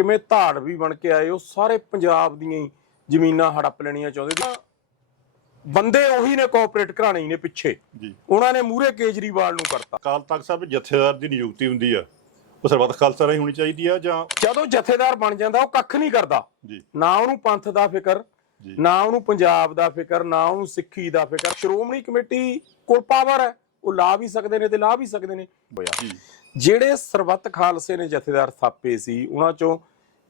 ਕਿਵੇਂ ਧਾੜ ਵੀ ਬਣ ਕੇ ਆਏ ਉਹ ਸਾਰੇ ਪੰਜਾਬ ਦੀਆਂ ਹੀ ਜ਼ਮੀਨਾਂ ਹੜੱਪ ਲੈਣੀਆਂ ਚਾਹੁੰਦੇ ਸੀ ਬੰਦੇ ਉਹੀ ਨੇ ਕੋਆਪਰੇਟ ਘਰਾਣੇ ਹੀ ਨੇ ਪਿੱਛੇ। ਜੀ। ਉਹਨਾਂ ਨੇ ਮੂਰੇ ਕੇਜਰੀਵਾਲ ਨੂੰ ਕਰਤਾ। ਅਕਾਲ ਤਖਤ ਸਾਹਿਬ ਜਥੇਦਾਰ ਦੀ ਨਿਯੁਕਤੀ ਹੁੰਦੀ ਆ। ਉਹ ਸਰਬੱਤ ਖਾਲਸਾ ਰਾਹੀਂ ਹੋਣੀ ਚਾਹੀਦੀ ਆ ਜਾਂ ਜਦੋਂ ਜਥੇਦਾਰ ਬਣ ਜਾਂਦਾ ਉਹ ਕੱਖ ਨਹੀਂ ਕਰਦਾ। ਜੀ। ਨਾ ਉਹਨੂੰ ਪੰਥ ਦਾ ਫਿਕਰ। ਨਾ ਉਹਨੂੰ ਪੰਜਾਬ ਦਾ ਫਿਕਰ ਨਾ ਉਹਨੂੰ ਸਿੱਖੀ ਦਾ ਫਿਕਰ। ਸ਼੍ਰੋਮਣੀ ਕਮੇਟੀ ਕੋਲ ਪਾਵਰ ਹੈ। ਉਹ ਲਾ ਵੀ ਸਕਦੇ ਨੇ ਤੇ ਲਾ ਵੀ ਸਕਦੇ ਨੇ। ਜਿਹੜੇ ਸਰਬੱਤ ਖਾਲਸੇ ਨੇ ਜਥੇਦਾਰ ਥਾਪੇ ਸੀ ਉਹਨਾਂ ਚੋਂ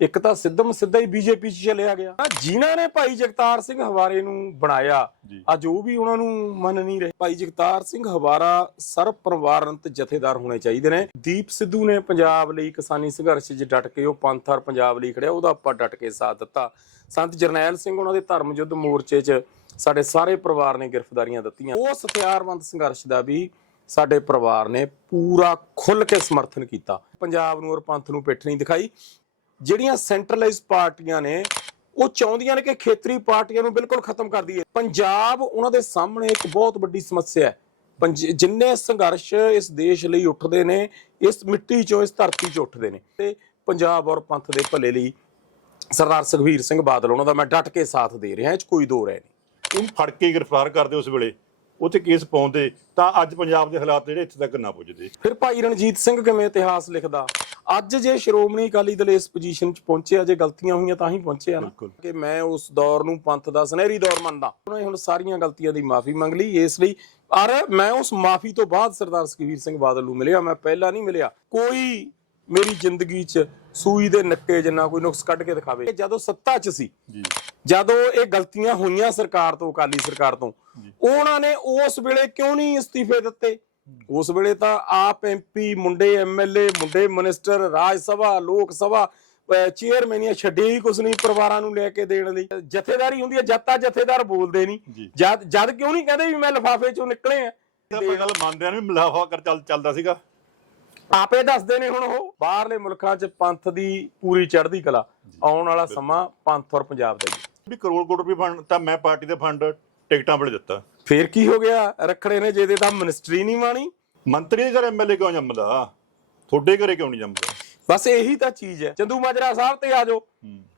ਇੱਕ ਤਾਂ ਸਿੱਧਮ ਸਿੱਧਾ ਹੀ ਬੀਜੇਪੀ 'ਚ ਚਲਿਆ ਗਿਆ। ਜਿਨ੍ਹਾਂ ਨੇ ਭਾਈ ਜਗਤਾਰ ਸਿੰਘ ਹਵਾਰੇ ਨੂੰ ਬਣਾਇਆ। ਅੱਜ ਉਹ ਵੀ ਉਹਨਾਂ ਨੂੰ ਮੰਨ ਨਹੀਂ ਰਹੇ ਭਾਈ ਜਗਤਾਰ ਸਿੰਘ ਹਵਾਰਾ ਸਰਬ ਪਰਿਵਾਰੰਤ ਜਥੇਦਾਰ ਹੋਣੇ ਚਾਹੀਦੇ ਨੇ। ਦੀਪ ਸਿੱਧੂ ਨੇ ਪੰਜਾਬ ਲਈ ਕਿਸਾਨੀ ਸੰਘਰਸ਼ 'ਚ ਡਟ ਕੇ ਉਹ ਪੰਥਰ ਪੰਜਾਬ ਲਈ ਖੜਿਆ ਉਹਦਾ ਆਪਾਂ ਡਟ ਕੇ ਸਾਥ ਦਿੱਤਾ। ਸੰਤ ਜਰਨੈਲ ਸਿੰਘ ਉਹਨਾਂ ਦੇ ਧਰਮ ਯੁੱਧ ਮੋਰਚੇ 'ਚ ਸਾਡੇ ਸਾਰੇ ਪਰਿਵਾਰ ਨੇ ਗ੍ਰਿਫਤਾਰੀਆਂ ਦਿੱਤੀਆਂ। ਉਸ ਹਥਿਆਰਬੰਦ ਸੰਘਰਸ਼ ਦਾ ਵੀ ਸਾਡੇ ਪਰਿਵਾਰ ਨੇ ਪੂਰਾ ਖੁੱਲ ਕੇ ਸਮਰਥਨ ਕੀਤਾ। ਪੰਜਾਬ ਨੂੰ ਔਰ ਪੰਥ ਨੂੰ ਪਿੱਠ ਨਹੀਂ ਦਿਖਾਈ। ਜਿਹੜੀਆਂ ਸੈਂਟਰਲਾਈਜ਼ ਪਾਰਟੀਆਂ ਨੇ ਉਹ ਚਾਹੁੰਦੀਆਂ ਨੇ ਕਿ ਖੇਤਰੀ ਪਾਰਟੀਆਂ ਨੂੰ ਬਿਲਕੁਲ ਖਤਮ ਕਰ ਦਈਏ। ਪੰਜਾਬ ਉਹਨਾਂ ਦੇ ਸਾਹਮਣੇ ਇੱਕ ਬਹੁਤ ਵੱਡੀ ਸਮੱਸਿਆ ਹੈ। ਜਿੰਨੇ ਸੰਘਰਸ਼ ਇਸ ਦੇਸ਼ ਲਈ ਉੱਠਦੇ ਨੇ ਇਸ ਮਿੱਟੀ 'ਚੋਂ ਇਸ ਧਰਤੀ 'ਚੋਂ ਉੱਠਦੇ ਨੇ। ਤੇ ਪੰਜਾਬ ਔਰ ਪੰਥ ਦੇ ਭਲੇ ਲਈ ਸਰਦਾਰ ਸੁਖਬੀਰ ਸਿੰਘ ਬਾਦਲ ਉਹਨਾਂ ਦਾ ਮੈਂ ਡਟ ਕੇ ਸਾਥ ਦੇ ਰਿਹਾ ਇਹ 'ਚ ਕੋਈ ਦੋ ਰਹਿ ਨਹੀਂ। ਉਹਨੂੰ ਫੜ ਕੇ ਗ੍ਰਿਫਤਾਰ ਕਰਦੇ ਉਸ ਵੇਲੇ ਉੱਥੇ ਕੇਸ ਪਾਉਂਦੇ ਤਾਂ ਅੱਜ ਪੰਜਾਬ ਦੇ ਹਾਲਾਤ ਜਿਹੜੇ ਇੱਥੇ ਤੱਕ ਨਾ ਪੁੱਜਦੇ। ਫਿਰ ਭਾਈ ਰਣਜੀਤ ਸਿੰਘ ਕਿਵੇਂ ਇਤਿਹਾਸ ਲਿਖਦਾ? ਅੱਜ ਜੇ ਸ਼੍ਰੋਮਣੀ ਅਕਾਲੀ ਦਲ ਇਸ ਪੋਜੀਸ਼ਨ 'ਚ ਪਹੁੰਚਿਆ ਜੇ ਗਲਤੀਆਂ ਹੋਈਆਂ ਤਾਂ ਹੀ ਪਹੁੰਚਿਆ ਨਾ। ਕਿ ਮੈਂ ਉਸ ਦੌਰ ਨੂੰ ਪੰਥ ਦਾ ਸੁਨਹਿਰੀ ਦੌਰ ਮੰਨਦਾ। ਉਹਨੇ ਹੁਣ ਸਾਰੀਆਂ ਗਲਤੀਆਂ ਦੀ ਮਾਫੀ ਮੰਗ ਲਈ ਇਸ ਲਈ। ਔਰ ਮੈਂ ਉਸ ਮਾਫੀ ਤੋਂ ਬਾਅਦ ਸਰਦਾਰ ਸੁਖਬੀਰ ਸਿੰਘ ਬਾਦਲ ਨੂੰ ਮਿਲਿਆ ਮੈਂ ਪਹਿਲਾਂ ਨਹੀਂ ਮਿਲਿਆ। ਕੋਈ ਮੇਰੀ ਜ਼ਿੰਦਗੀ 'ਚ ਸੂਈ ਦੇ ਨੱਕੇ ਜਿੰਨਾ ਕੋਈ ਨੁਕਸ ਕੱਢ ਕੇ ਦਿਖਾਵੇ ਜਦੋਂ ਸੱਤਾ 'ਚ ਸੀ ਜੀ। ਜਦੋਂ ਇਹ ਗਲਤੀਆਂ ਹੋਈਆਂ ਸਰਕਾਰ ਤੋਂ ਅਕਾਲੀ ਸਰਕਾਰ ਤੋਂ ਉਹਨਾਂ ਨੇ ਉਸ ਵੇਲੇ ਕਿਉਂ ਨਹੀਂ ਅਸਤੀਫੇ ਦਿੱਤੇ? ਉਸ ਵੇਲੇ ਤਾਂ ਆਪ ਐਮਪੀ ਮੁੰਡੇ ਐਮਐਲਏ ਮੁੰਡੇ ਮਿਨਿਸਟਰ ਰਾਜ ਸਭਾ ਲੋਕ ਸਭਾ ਚੇਅਰਮੈਨੀਆਂ ਛੱਡੇ ਹੀ ਕੁਛ ਨਹੀਂ ਪਰਿਵਾਰਾਂ ਨੂੰ ਲੈ ਕੇ ਦੇਣ ਲਈ। ਜਥੇਦਾਰੀ ਹੁੰਦੀ ਹੈ ਜਦ ਤਾਂ ਜਥੇਦਾਰ ਬੋਲਦੇ ਨਹੀਂ। ਜਦ ਜਦ ਕਿਉਂ ਨਹੀਂ ਕਹਿੰਦੇ ਵੀ ਮੈਂ ਲਿਫਾਫੇ ਚੋਂ ਨਿਕਲੇ ਆ? ਆਪਾਂ ਗੱਲ ਮੰਨਦੇ ਆ ਵੀ ਮਿਲਾਵਾ ਕਰ ਚੱਲ ਚੱਲਦਾ ਸੀਗਾ। ਆਪੇ ਦੱਸਦੇ ਨੇ ਹੁਣ ਉਹ। ਬਾਹਰਲੇ ਮੁਲਕਾਂ 'ਚ ਪੰਥ ਦੀ ਪੂਰੀ ਚੜ੍ਹਦੀ ਕਲਾ। ਆਉਣ ਵਾਲਾ ਸਮਾਂ ਪੰਥ ਔਰ ਪੰਜਾਬ ਦਾ। ਵੀ ਕਰੋੜ ਕਰੋੜ ਰੁਪਏ ਫੰਡ ਤਾਂ ਮੈਂ ਪਾਰਟੀ ਦੇ ਫੰਡ ਟਿਕਟਾਂ ਵੇਲੇ ਦਿੱਤਾ। ਫੇਰ ਕੀ ਹੋ ਗਿਆ? ਰੱਖੜੇ ਨੇ ਜਿਹਦੇ ਤਾਂ ਮਿਨਿਸਟਰੀ ਨਹੀਂ ਮਾਣੀ। ਮੰਤਰੀ ਦੇ ਘਰ ਐਮਐਲਏ ਕਿਉਂ ਜੰਮਦਾ? ਤੁਹਾਡੇ ਘਰੇ ਕਿਉਂ ਨਹੀਂ ਜੰਮਦਾ? ਬਸ ਇਹੀ ਤਾਂ ਚੀਜ਼ ਹੈ। ਚੰਦੂ ਮਾਜਰਾ ਸਾਹਿਬ ਤੇ ਆ ਜਾਓ।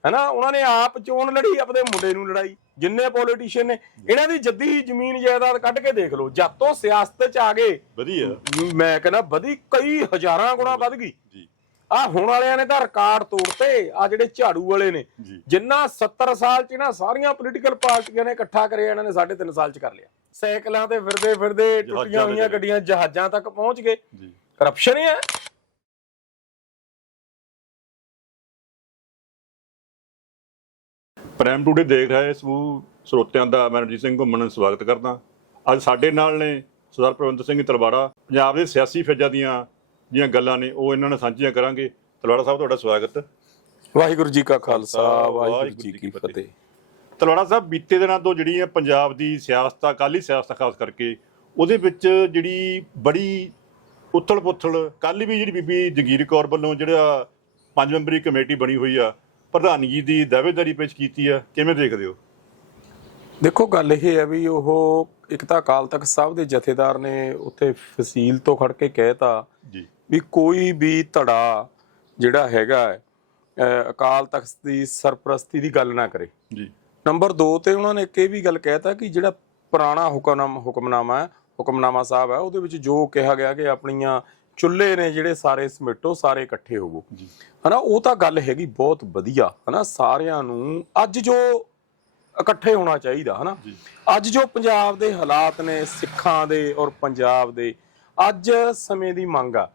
ਹੈਨਾ? ਉਹਨਾਂ ਨੇ ਆਪ ਚੋਣ ਲੜੀ ਆਪਣੇ ਮੁੰਡੇ ਨੂੰ ਲੜਾਈ। ਜਿੰਨੇ ਪੋਲੀਟੀਸ਼ੀਅਨ ਨੇ ਇਹਨਾਂ ਦੀ ਜੱਦੀ ਜ਼ਮੀਨ ਜਾਇਦਾਦ ਕੱਢ ਕੇ ਦੇਖ ਲਓ। ਜਦ ਤੋਂ ਸਿਆਸਤ 'ਚ ਆ ਗਏ ਵਧੀਆ। ਮੈਂ ਕਹਿੰਦਾ ਵਧੀ ਕਈ ਹਜ਼ਾਰਾਂ ਗੁਣਾ ਵੱਧ ਗਈ। ਜੀ। ਆ ਹੁਣ ਵਾਲਿਆਂ ਨੇ ਤਾਂ ਰਿਕਾਰਡ ਤੋੜਤੇ। ਆ ਜਿਹੜੇ ਝਾੜੂ ਵਾਲੇ ਨੇ ਜਿੰਨਾ 70 ਸਾਲ ਚ ਇਹਨਾਂ ਸਾਰੀਆਂ ਪੋਲੀਟੀਕਲ ਪਾਰਟੀਆਂ ਨੇ ਇਕੱਠਾ ਕਰਿਆ ਇਹਨਾਂ ਨੇ 3.5 ਸਾਲ ਚ ਕਰ ਲਿਆ। ਸਾਈਕਲਾਂ ਤੇ ਫਿਰਦੇ ਫਿਰਦੇ ਟੁੱਟੀਆਂ ਹੋਈਆਂ। ਗੱਡੀਆਂ ਜਹਾਜ਼ਾਂ ਤੱਕ ਪਹੁੰਚ ਗਏ। ਜੀ। ਕਰਪਸ਼ਨ ਹੀ ਹੈ। ਪ੍ਰਾਈਮ ਟੂਡੇ ਦੇਖ ਰਹੇ ਸਮੂਹ ਸਰੋਤਿਆਂ ਦਾ ਮੈਂ ਰਣਜੀਤ ਸਿੰਘ ਘੁੰਮਣ ਸਵਾਗਤ ਕਰਦਾ। ਅੱਜ ਸਾਡੇ ਨਾਲ ਨੇ ਸਰਦਾਰ ਪ੍ਰਵੰਤ ਸਿੰਘ ਤਲਵਾੜਾ ਪੰਜਾਬ ਦੇ ਸਿਆਸੀ ਫੇਜਾਂ ਦੀਆਂ ਜਿਹੜੀਆਂ ਗੱਲਾਂ ਨੇ ਉਹ ਇਹਨਾਂ ਨਾਲ ਸਾਂਝੀਆਂ ਕਰਾਂਗੇ। ਤਲਵਾੜਾ ਸਾਹਿਬ ਤੁਹਾਡਾ ਸਵਾਗਤ। ਵਾਹਿਗੁਰੂ ਜੀ ਕਾ ਖਾਲਸਾ ਵਾਹਿਗੁਰੂ ਜੀ ਕੀ ਫਤਿਹ। ਤਲਵਾੜਾ ਸਾਹਿਬ ਬੀਤੇ ਦਿਨਾਂ ਤੋਂ ਜਿਹੜੀ ਹੈ ਪੰਜਾਬ ਦੀ ਸਿਆਸਤ ਅਕਾਲੀ ਸਿਆਸਤ ਖਾਸ ਕਰਕੇ ਉਹਦੇ ਵਿੱਚ ਜਿਹੜੀ ਬੜੀ ਉਥਲ ਪੁਥਲ ਕੱਲ ਵੀ ਜਿਹੜੀ ਬੀਬੀ ਜਗੀਰ ਕੌਰ ਵੱਲੋਂ ਜਿਹੜਾ ਪੰਜ ਮੈਂਬਰੀ ਕਮੇਟੀ ਬਣੀ ਹੋਈ ਆ ਪ੍ਰਧਾਨਗੀ ਦੀ ਦਾਅਵੇਦਾਰੀ ਪੇਸ਼ ਕੀਤੀ ਆ ਕਿਵੇਂ ਦੇਖਦੇ ਹੋ? ਦੇਖੋ ਗੱਲ ਇਹ ਹੈ ਵੀ ਉਹ ਇੱਕ ਤਾਂ ਅਕਾਲ ਤਖਤ ਸਾਹਿਬ ਦੇ ਜਥੇਦਾਰ ਨੇ ਉੱਥੇ ਫਸੀਲ ਤੋਂ ਖੜ ਕੇ ਕਹਿਤਾ ਜੀ। ਵੀ ਕੋਈ ਵੀ ਧੜਾ ਜਿਹੜਾ ਹੈਗਾ ਅਕਾਲ ਤਖਤ ਦੀ ਸਰਪ੍ਰਸਤੀ ਦੀ ਗੱਲ ਨਾ ਕਰੇ। ਜੀ। ਨੰਬਰ 2 ਤੇ ਉਹਨਾਂ ਨੇ ਇੱਕ ਇਹ ਵੀ ਗੱਲ ਕਹਿਤਾ ਕਿ ਜਿਹੜਾ ਪੁਰਾਣਾ ਹੁਕਮਨਾਮਾ ਹੁਕਮਨਾਮਾ ਹੈ ਹੁਕਮਨਾਮਾ ਸਾਹਿਬ ਹੈ ਉਹਦੇ ਵਿੱਚ ਜੋ ਕਿਹਾ ਗਿਆ ਕਿ ਆਪਣੀਆਂ ਚੁੱਲ੍ਹੇ ਨੇ ਜਿਹੜੇ ਸਾਰੇ ਸਮੇਟੋ ਸਾਰੇ ਇਕੱਠੇ ਹੋਵੋ। ਹਨਾ ਉਹ ਤਾਂ ਗੱਲ ਹੈਗੀ ਬਹੁਤ ਵਧੀਆ ਹਨਾ ਸਾਰਿਆਂ ਨੂੰ ਅੱਜ ਜੋ ਇਕੱਠੇ ਹੋਣਾ ਚਾਹੀਦਾ ਹਨਾ। ਅੱਜ ਜੋ ਪੰਜਾਬ ਦੇ ਹਾਲਾਤ ਨੇ ਸਿੱਖਾਂ ਦੇ ਔਰ ਪੰਜਾਬ ਦੇ ਅੱਜ ਸਮੇਂ ਦੀ ਮੰਗ ਆ।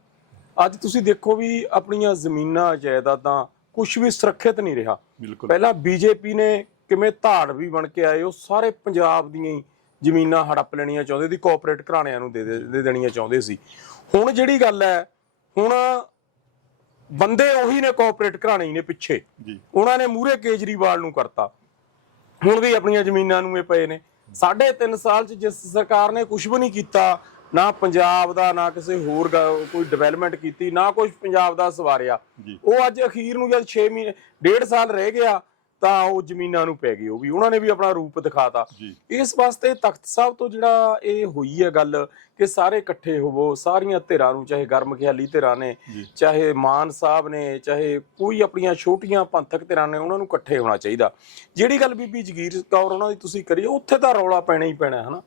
ਅੱਜ ਤੁਸੀਂ ਦੇਖੋ ਵੀ ਆਪਣੀਆਂ ਜ਼ਮੀਨਾਂ ਜਾਇਦਾਦਾਂ ਕੁਝ ਵੀ ਸੁਰੱਖਿਅਤ ਨਹੀਂ ਰਿਹਾ। ਬਿਲਕੁਲ। ਪਹਿਲਾਂ ਬੀਜੇਪੀ ਨੇ ਕਿਵੇਂ ਧਾੜ ਵੀ ਬਣ ਕੇ ਆਏ ਉਹ ਸਾਰੇ ਪੰਜਾਬ ਦੀਆਂ ਹੀ ਜ਼ਮੀਨਾਂ ਹੜੱਪ ਲੈਣੀਆਂ ਚਾਹੁੰਦੇ ਸੀ ਕੋਆਪਰੇਟ ਘਰਾਣਿਆਂ ਨੂੰ ਦੇ ਦੇਣੀਆਂ ਚਾਹੁੰਦੇ ਸੀ। ਹੁਣ ਜਿਹੜੀ ਗੱਲ ਹੈ ਹੁਣ ਬੰਦੇ ਉਹੀ ਨੇ ਕੋਆਪਰੇਟ ਘਰਾਣੇ ਨੇ ਪਿੱਛੇ। ਜੀ। ਉਹਨਾਂ ਨੇ ਮੂਰੇ ਕੇਜਰੀਵਾਲ ਨੂੰ ਕਰਤਾ। ਹੁਣ ਵੀ ਆਪਣੀਆਂ ਜ਼ਮੀਨਾਂ ਨੂੰ ਇਹ ਪਏ ਨੇ। ਸਾਢੇ ਤਿੰਨ ਸਾਲ ਚ ਜਿਸ ਸਰਕਾਰ ਨੇ ਕੁਝ ਵੀ ਨਹੀਂ ਕੀਤਾ ਨਾ ਪੰਜਾਬ ਦਾ ਨਾ ਕਿਸੇ ਹੋਰ ਕੋਈ ਡਿਵੈਲਪਮੈਂਟ ਕੀਤੀ ਨਾ ਕੁਝ ਪੰਜਾਬ ਦਾ ਸਵਾਰਿਆ। ਉਹ ਅੱਜ ਅਖੀਰ ਨੂੰ ਜਦ 6 ਮਹੀਨੇ ਡੇਢ ਸਾਲ ਰਹਿ ਗਿਆ ਤਾਂ ਉਹ ਜ਼ਮੀਨਾਂ ਨੂੰ ਪੈ ਗਈ ਉਹ ਵੀ ਉਹਨਾਂ ਨੇ ਵੀ ਆਪਣਾ ਰੂਪ ਦਿਖਾਤਾ। ਇਸ ਵਾਸਤੇ ਤਖਤ ਸਾਹਿਬ ਤੋਂ ਜਿਹੜਾ ਇਹ ਹੋਈ ਹੈ ਗੱਲ ਕਿ ਸਾਰੇ ਇਕੱਠੇ ਹੋਵੋ ਸਾਰੀਆਂ ਧਿਰਾਂ ਨੂੰ ਚਾਹੇ ਗਰਮ ਖਿਆਲੀ ਧਿਰਾਂ ਨੇ ਚਾਹੇ ਮਾਨ ਸਾਹਿਬ ਨੇ ਚਾਹੇ ਕੋਈ ਆਪਣੀਆਂ ਛੋਟੀਆਂ ਪੰਥਕ ਧਿਰਾਂ ਨੇ ਉਹਨਾਂ ਨੂੰ ਇਕੱਠੇ ਹੋਣਾ ਚਾਹੀਦਾ। ਜਿਹੜੀ ਗੱਲ ਬੀਬੀ ਜਗੀਰ ਕੌਰ ਉਹਨਾਂ ਦੀ ਤੁਸੀਂ ਕਰੀ ਉੱਥੇ ਤਾਂ ਰੌਲਾ ਪੈਣਾ ਹੀ ਪੈਣਾ ਹੈ ਹਨਾ?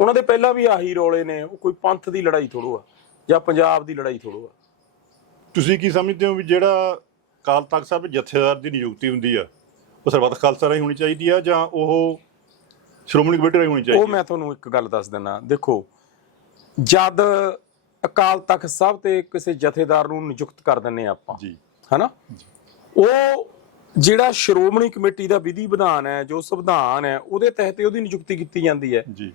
ਉਹਨਾਂ ਦੇ ਪਹਿਲਾਂ ਵੀ ਆਹੀ ਰੌਲੇ ਨੇ ਉਹ ਕੋਈ ਪੰਥ ਦੀ ਲੜਾਈ ਥੋੜੋ ਆ ਜਾਂ ਪੰਜਾਬ ਦੀ ਲੜਾਈ ਥੋੜੋ ਆ। ਤੁਸੀਂ ਕੀ ਸਮਝਦੇ ਹੋ ਵੀ ਜਿਹੜਾ ਕਾਲ ਤਖਤ ਸਾਹਿਬ ਜਥੇਦਾਰ ਦੀ ਨਿਯੁਕਤੀ ਹੁੰਦੀ ਆ ਉਹ ਸਰਬੱਤ ਖਾਲਸਾ ਰਾਹੀਂ ਹੋਣੀ ਚਾਹੀਦੀ ਆ ਜਾਂ ਉਹ ਸ਼੍ਰੋਮਣੀ ਕਮੇਟੀ ਰਾਹੀਂ ਹੋਣੀ ਉਹ ਚਾਹੀਦੀ ਆ? ਮੈਂ ਤੁਹਾਨੂੰ ਇੱਕ ਗੱਲ ਦੱਸ ਦਿੰਦਾ। ਦੇਖੋ ਜਦ ਅਕਾਲ ਤਖਤ ਸਾਹਿਬ ਤੇ ਕਿਸੇ ਜਥੇਦਾਰ ਨੂੰ ਨਿਯੁਕਤ ਕਰ ਦਿੰਨੇ ਆਪਾਂ ਜੀ। ਹਨਾ? ਉਹ ਜਿਹੜਾ ਸ਼੍ਰੋਮਣੀ ਕਮੇਟੀ ਦਾ ਵਿਧੀ ਵਿਧਾਨ ਹੈ ਜੋ ਸੰਵਿਧਾਨ ਹੈ ਉਹਦੇ ਤਹਿਤ ਉਹਦੀ ਨਿਯੁਕਤੀ ਕੀਤੀ ਜਾਂਦੀ ਹੈ। ਜੀ।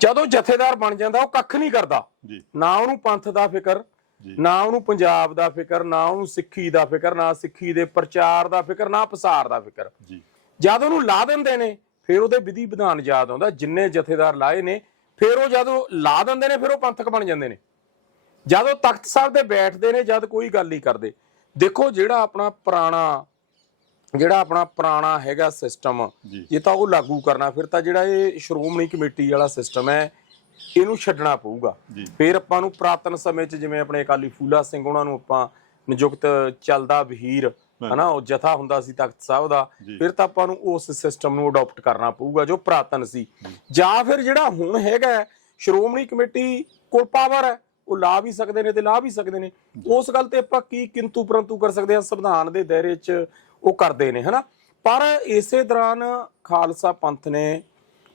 ਜਦੋਂ ਜਥੇਦਾਰ ਬਣ ਜਾਂਦਾ ਉਹ ਕੱਖ ਨਹੀਂ ਕਰਦਾ। ਜੀ। ਨਾ ਉਹਨੂੰ ਪੰਥ ਦਾ ਫਿਕਰ ਨਾ ਉਹਨੂੰ ਪੰਜਾਬ ਦਾ ਫਿਕਰ ਨਾ ਉਹਨੂੰ ਸਿੱਖੀ ਦਾ ਫਿਕਰ ਨਾ ਸਿੱਖੀ ਦੇ ਪ੍ਰਚਾਰ ਦਾ ਫਿਕਰ ਨਾ ਪਸਾਰ ਦਾ ਫਿਕਰ। ਜੀ। ਜਦ ਉਹਨੂੰ ਲਾ ਦਿੰਦੇ ਨੇ ਫਿਰ ਉਹਦੇ ਵਿਧੀ ਵਿਧਾਨ ਯਾਦ ਆਉਂਦਾ। ਜਿੰਨੇ ਜਥੇਦਾਰ ਲਾਏ ਨੇ ਫਿਰ ਉਹ ਜਦੋਂ ਲਾ ਦਿੰਦੇ ਨੇ ਫਿਰ ਉਹ ਪੰਥਕ ਬਣ ਜਾਂਦੇ ਨੇ। ਜਦ ਉਹ ਤਖਤ ਸਾਹਿਬ ਤੇ ਬੈਠਦੇ ਨੇ ਜਦ ਕੋਈ ਗੱਲ ਨਹੀਂ ਕਰਦੇ। ਦੇਖੋ ਜਿਹੜਾ ਆਪਣਾ ਪੁਰਾਣਾ ਜਿਹੜਾ ਆਪਣਾ ਪੁਰਾਣਾ ਹੈਗਾ ਸਿਸਟਮ ਜੇ। ਤਾਂ ਉਹ ਲਾਗੂ ਕਰਨਾ। ਫਿਰ ਤਾਂ ਜਿਹੜਾ ਇਹ ਸ਼੍ਰੋਮਣੀ ਕਮੇਟੀ ਵਾਲਾ ਸਿਸਟਮ ਹੈ ਇਹਨੂੰ ਛੱਡਣਾ ਪਊਗਾ। ਫਿਰ ਆਪਾਂ ਨੂੰ ਪ੍ਰਾਤਨ ਸਮੇਂ 'ਚ ਜਿਵੇਂ ਆਪਣੇ ਅਕਾਲੀ ਫੂਲਾ ਸਿੰਘ ਉਹਨਾਂ ਨੂੰ ਆਪਾਂ ਨਿਯੁਕਤ ਚੱਲਦਾ ਵਹੀਰ ਹਨਾ ਉਹ ਜਥਾ ਹੁੰਦਾ ਸੀ ਤਖਤ ਸਾਹਿਬ ਦਾ। ਫਿਰ ਤਾਂ ਆਪਾਂ ਨੂੰ ਉਸ ਸਿਸਟਮ ਨੂੰ ਅਡਾਪਟ ਕਰਨਾ ਪਊਗਾ ਜੋ ਪ੍ਰਾਤਨ ਸੀ। ਜਾਂ। ਫਿਰ ਜਿਹੜਾ ਹੁਣ ਹੈਗਾ ਸ਼੍ਰੋਮਣੀ ਕਮੇਟੀ ਕੋਲ ਪਾਵਰ ਹੈ ਉਹ ਲਾ ਵੀ ਸਕਦੇ ਨੇ ਤੇ ਲਾ ਵੀ ਸਕਦੇ ਨੇ। ਉਸ ਗੱਲ ਤੇ ਆਪਾਂ ਕੀ ਕਿੰਤੂ ਪਰੰਤੂ ਕਰ ਸਕਦੇ ਹਾਂ ਸੰਵਿਧਾਨ ਦੇ ਦਾਇਰੇ 'ਚ ਉਹ ਕਰਦੇ ਨੇ ਹਨਾ। ਪਰ ਇਸੇ ਦੌਰਾਨ ਖਾਲਸਾ ਪੰਥ ਨੇ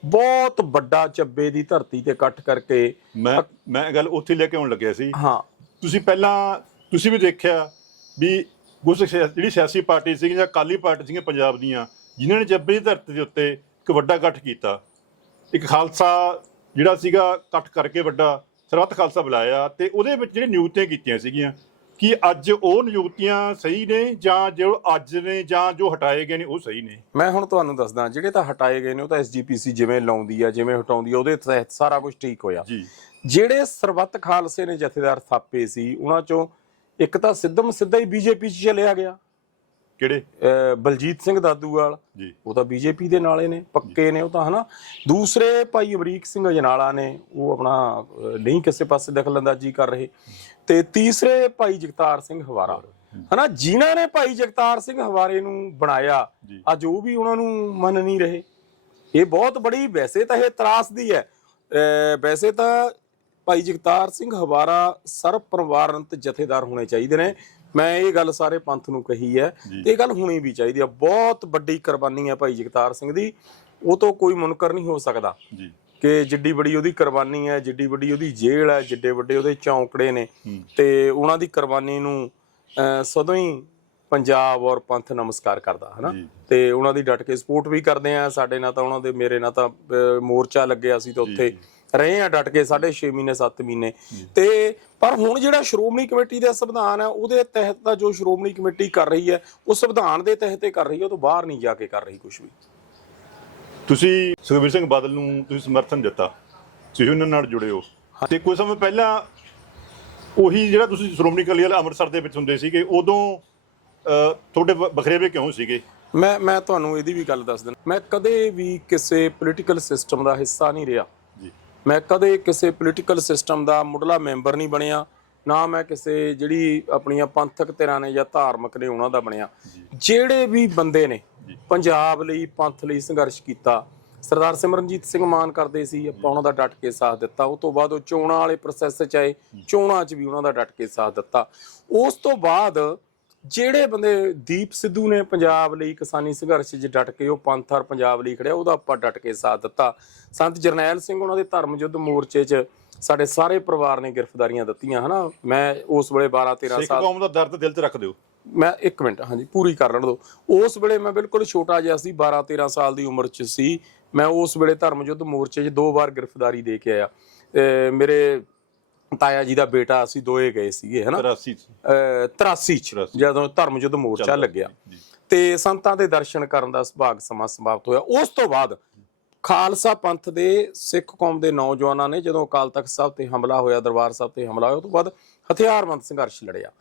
ਬਹੁਤ ਵੱਡਾ ਚੱਬੇ ਦੀ ਧਰਤੀ ਤੇ ਇਕੱਠ ਕਰਕੇ ਮੈਂ ਮੈਂ ਗੱਲ ਉੱਥੇ ਲੈ ਕੇ ਆਉਣ ਲੱਗਿਆ ਸੀ। ਹਾਂ। ਤੁਸੀਂ ਪਹਿਲਾਂ ਤੁਸੀਂ ਵੀ ਦੇਖਿਆ ਵੀ ਸਿਆ- ਜਿਹੜੀ ਸਿਆਸੀ ਪਾਰਟੀ ਸੀ ਜਾਂ ਕਾਲੀ ਪਾਰਟੀ ਸੀਗੀਆਂ ਪੰਜਾਬ ਦੀਆਂ ਜਿਨ੍ਹਾਂ ਨੇ ਜੱਬੇ ਦੀ ਧਰਤੀ ਦੇ ਉੱਤੇ ਇੱਕ ਵੱਡਾ ਇਕੱਠ ਕੀਤਾ। ਇੱਕ ਖਾਲਸਾ ਜਿਹੜਾ ਸੀਗਾ ਇਕੱਠ ਕਰਕੇ ਵੱਡਾ ਸਰਬੱਤ ਖਾਲਸਾ ਬੁਲਾਇਆ ਤੇ ਉਹਦੇ ਵਿੱਚ ਜਿਹੜੇ ਨਿਯੁਕਤੀਆਂ ਕੀਤੀਆਂ ਸੀਗੀਆਂ ਕਿ ਅੱਜ ਉਹ ਨਿਯੁਕਤੀਆਂ ਸਹੀ ਨੇ ਜਾਂ ਜੋ ਅੱਜ ਨੇ ਜਾਂ ਜੋ ਹਟਾਏ ਗਏ ਨੇ ਉਹ ਸਹੀ ਨੇ? ਮੈਂ ਹੁਣ ਤੁਹਾਨੂੰ ਦੱਸਦਾ ਜਿਹੜੇ ਤਾਂ ਹਟਾਏ ਗਏ ਨੇ ਉਹ ਤਾਂ ਐਸਜੀਪੀਸੀ ਜਿਵੇਂ ਲਾਉਂਦੀ ਆ ਜਿਵੇਂ ਹਟਾਉਂਦੀ ਆ ਉਹਦੇ ਤਹਿਤ ਸਾਰਾ ਕੁਝ ਠੀਕ ਹੋਇਆ। ਜੀ। ਜਿਹੜੇ ਸਰਬੱਤ ਖਾਲਸੇ ਨੇ ਜਥੇਦਾਰ ਥਾਪੇ ਸੀ ਉਹਨਾਂ ਚੋਂ ਇੱਕ ਤਾਂ ਸਿੱਧਮ ਸਿੱਧਾ ਹੀ ਬੀਜੇਪੀ 'ਚ ਚਲਿਆ ਗਿਆ। ਕਿਹੜੇ? ਬਲਜੀਤ ਸਿੰਘ ਦਾਦੂਵਾਲ। ਜੀ। ਉਹ ਤਾਂ ਬੀਜੇਪੀ ਦੇ ਨਾਲੇ ਨੇ ਪੱਕੇ ਨੇ ਉਹ ਤਾਂ ਹਨਾ? ਦੂਸਰੇ ਭਾਈ ਅਮਰੀਕ ਸਿੰਘ ਅਜਨਾਲਾ ਨੇ ਉਹ ਆਪਣਾ ਨਹੀਂ ਕਿਸੇ ਪਾਸੇ ਦਖਲਅੰਦਾਜ਼ੀ ਕਰ ਰਹੇ। ਤੇ ਤੀਸਰੇ ਭਾਈ ਜਗਤਾਰ ਸਿੰਘ ਹਵਾਰਾ ਹਨਾ? ਜਿਨ੍ਹਾਂ ਨੇ ਭਾਈ ਜਗਤਾਰ ਸਿੰਘ ਹਵਾਰੇ ਨੂੰ ਬਣਾਇਆ। ਅੱਜ ਉਹ ਵੀ ਉਹਨਾਂ ਨੂੰ ਮੰਨ ਨਹੀਂ ਰਹੇ। ਇਹ ਬਹੁਤ ਬੜੀ ਵੈਸੇ ਤਾਂ ਇਹ ਤਰਾਸਦੀ ਹੈ। ਅਹ, ਵੈਸੇ ਤਾਂ ਭਾਈ ਜਗਤਾਰ ਸਿੰਘ ਹਵਾਰਾ ਸਰਬ ਪਰਿਵਾਰੰਤ ਜਥੇਦਾਰ ਹੋਣੇ ਚਾਹੀਦੇ ਨੇ। ਮੈਂ ਇਹ ਗੱਲ ਸਾਰੇ ਪੰਥ ਨੂੰ ਕਹੀ ਹੈ। ਤੇ ਇਹ ਗੱਲ ਹੋਣੀ ਵੀ ਚਾਹੀਦੀ ਹੈ। ਬਹੁਤ ਵੱਡੀ ਕੁਰਬਾਨੀ ਹੈ ਭਾਈ ਜਗਤਾਰ ਸਿੰਘ ਦੀ। ਉਹ ਤੋਂ ਕੋਈ ਮੁਨਕਰ ਨਹੀਂ ਹੋ ਸਕਦਾ ਜੀ। ਕਿ ਜਿੱਡੀ ਵੱਡੀ ਉਹਦੀ ਕੁਰਬਾਨੀ ਹੈ ਜਿੱਡੀ ਵੱਡੀ ਉਹਦੀ ਜੇਲ੍ਹ ਹੈ ਜਿੱਡੇ ਵੱਡੇ ਉਹਦੇ ਚੌਂਕੜੇ ਨੇ। ਤੇ ਉਹਨਾਂ ਦੀ ਕੁਰਬਾਨੀ ਨੂੰ ਸਦੋਂ ਹੀ ਪੰਜਾਬ ਔਰ ਪੰਥ ਨਮਸਕਾਰ ਕਰਦਾ ਹਨਾ। ਤੇ ਉਹਨਾਂ ਦੀ ਡਟ ਕੇ ਸਪੋਰਟ ਵੀ ਕਰਦੇ ਆ। ਸਾਡੇ ਨਾਲ ਤਾਂ ਉਹਨਾਂ ਦੇ ਮੇਰੇ ਨਾਲ ਤਾਂ ਮੋਰਚਾ ਲੱਗਿਆ ਸੀ ਤਾਂ ਉੱਥੇ ਰਹੇ ਆ ਡਟ ਕੇ ਸਾਢੇ 6 ਮਹੀਨੇ 7 ਮਹੀਨੇ। ਤੇ ਪਰ ਹੁਣ ਜਿਹੜਾ ਸ਼੍ਰੋਮਣੀ ਕਮੇਟੀ ਦਾ ਸੰਵਿਧਾਨ ਹੈ ਉਹਦੇ ਤਹਿਤ ਤਾਂ ਜੋ ਸ਼੍ਰੋਮਣੀ ਕਮੇਟੀ ਕਰ ਰਹੀ ਹੈ ਉਹ ਸੰਵਿਧਾਨ ਦੇ ਤਹਿਤ ਹੀ ਕਰ ਰਹੀ ਹੈ ਉਹ ਤੋਂ ਬਾਹਰ ਨਹੀਂ ਜਾ ਕੇ ਕਰ ਰਹੀ ਕੁਝ ਵੀ। ਤੁਸੀਂ ਸੁਖਬੀਰ ਸਿੰਘ ਬਾਦਲ ਨੂੰ ਤੁਸੀਂ ਸਮਰਥਨ ਦਿੱਤਾ ਤੁਸੀਂ ਉਹਨਾਂ ਨਾਲ ਜੁੜੇ ਹੋ। ਤੇ ਕੁਝ ਸਮੇਂ ਪਹਿਲਾਂ ਉਹੀ ਜਿਹੜਾ ਤੁਸੀਂ ਸ਼੍ਰੋਮਣੀ ਅਕਾਲੀ ਦਲ ਅੰਮ੍ਰਿਤਸਰ ਦੇ ਵਿੱਚ ਹੁੰਦੇ ਸੀਗੇ ਉਦੋਂ ਤੁਹਾਡੇ ਵ- ਵਖਰੇਵੇਂ ਕਿਉਂ ਸੀਗੇ? ਮੈਂ ਮੈਂ ਤੁਹਾਨੂੰ ਇਹਦੀ ਵੀ ਗੱਲ ਦੱਸ ਦਿੰਦਾ। ਮੈਂ ਕਦੇ ਵੀ ਕਿਸੇ ਪੋਲੀਟੀਕਲ ਸਿਸਟਮ ਦਾ ਹਿੱਸਾ ਨਹੀਂ ਰਿਹਾ। ਮੈਂ ਕਦੇ ਕਿਸੇ ਪੋਲੀਟੀਕਲ ਸਿਸਟਮ ਦਾ ਮੁੱਢਲਾ ਮੈਂਬਰ ਨਹੀਂ ਬਣਿਆ ਨਾ ਮੈਂ ਕਿਸੇ ਜਿਹੜੀ ਆਪਣੀਆਂ ਪੰਥਕ ਧਿਰਾਂ ਨੇ ਜਾਂ ਧਾਰਮਿਕ ਨੇ ਉਹਨਾਂ ਦਾ ਬਣਿਆ। ਜਿਹੜੇ ਵੀ ਬੰਦੇ ਨੇ। ਪੰਜਾਬ ਲਈ ਪੰਥ ਲਈ ਸੰਘਰਸ਼ ਕੀਤਾ ਸਰਦਾਰ ਸਿਮਰਨਜੀਤ ਸਿੰਘ ਮਾਨ ਕਰਦੇ ਸੀ ਆਪਾਂ ਉਹਨਾਂ ਦਾ ਡਟ ਕੇ ਸਾਥ ਦਿੱਤਾ। ਉਸ ਤੋਂ ਬਾਅਦ ਉਹ ਚੋਣਾਂ ਵਾਲੇ ਪ੍ਰੋਸੈਸ 'ਚ ਆਏ ਚੋਣਾਂ 'ਚ ਵੀ ਉਹਨਾਂ ਦਾ ਡਟ ਕੇ ਸਾਥ ਦਿੱਤਾ। ਉਸ ਤੋਂ ਬਾਅਦ ਜਿਹੜੇ ਬੰਦੇ ਦੀਪ ਸਿੱਧੂ ਨੇ ਪੰਜਾਬ ਲਈ ਕਿਸਾਨੀ ਸੰਘਰਸ਼ 'ਚ ਡਟ ਕੇ ਉਹ ਪੰਥ ਔਰ ਪੰਜਾਬ ਲਈ ਖੜਿਆ ਉਹਦਾ ਆਪਾਂ ਡਟ ਕੇ ਸਾਥ ਦਿੱਤਾ। ਸੰਤ ਜਰਨੈਲ ਸਿੰਘ ਉਹਨਾਂ ਦੇ ਧਰਮ ਯੁੱਧ ਮੋਰਚੇ 'ਚ ਸਾਡੇ ਸਾਰੇ ਪਰਿਵਾਰ ਨੇ ਗ੍ਰਿਫਤਾਰੀਆਂ ਦਿੱਤੀਆਂ ਹਨਾ? ਮੈਂ ਉਸ ਵੇਲੇ 12 13 ਸਿੱਖ ਸਾਲ ਕੌਮ ਦਾ ਦਰਦ ਦਿਲ 'ਚ ਰੱਖ ਦਿਓ। ਮੈਂ ਇੱਕ ਮਿੰਟ ਹਾਂਜੀ ਪੂਰੀ ਕਰ ਲੈਣ ਦਿਓ। ਉਸ ਵੇਲੇ ਮੈਂ ਬਿਲਕੁਲ ਛੋਟਾ ਜਿਹਾ ਸੀ 12 13 ਸਾਲ ਦੀ ਉਮਰ 'ਚ ਸੀ। ਮੈਂ ਉਸ ਵੇਲੇ ਧਰਮ ਯੁੱਧ ਮੋਰਚੇ 'ਚ ਦੋ ਵਾਰ ਗ੍ਰਿਫਤਾਰੀ ਦੇ ਕੇ ਆਇਆ। ਮੇਰੇ ਤਾਇਆ ਜੀ ਦਾ ਬੇਟਾ ਅਸੀਂ ਦੋਏ ਗਏ ਸੀਗੇ ਹਨਾ? 83 ਅਹ 83 ਚ 83 ਜਦੋਂ ਧਰਮ ਯੁੱਧ ਮੋਰਚਾ ਲੱਗਿਆ। ਤੇ ਸੰਤਾਂ ਦੇ ਦਰਸ਼ਨ ਕਰਨ ਦਾ ਸੁਭਾਗ ਸਮਾਂ ਸਮਾਪਤ ਹੋਇਆ। ਉਸ ਤੋਂ ਬਾਅਦ ਖਾਲਸਾ ਪੰਥ ਦੇ ਸਿੱਖ ਕੌਮ ਦੇ ਨੌਜਵਾਨਾਂ ਨੇ ਜਦੋਂ ਅਕਾਲ ਤਖਤ ਸਾਹਿਬ ਤੇ ਹਮਲਾ ਹੋਇਆ ਦਰਬਾਰ ਸਾਹਿਬ ਤੇ ਹਮਲਾ ਹੋਇਆ ਉਸ ਤੋਂ ਬਾਅਦ ਹਥਿਆਰਬੰਦ ਸੰਘਰਸ਼ ਲੜਿਆ।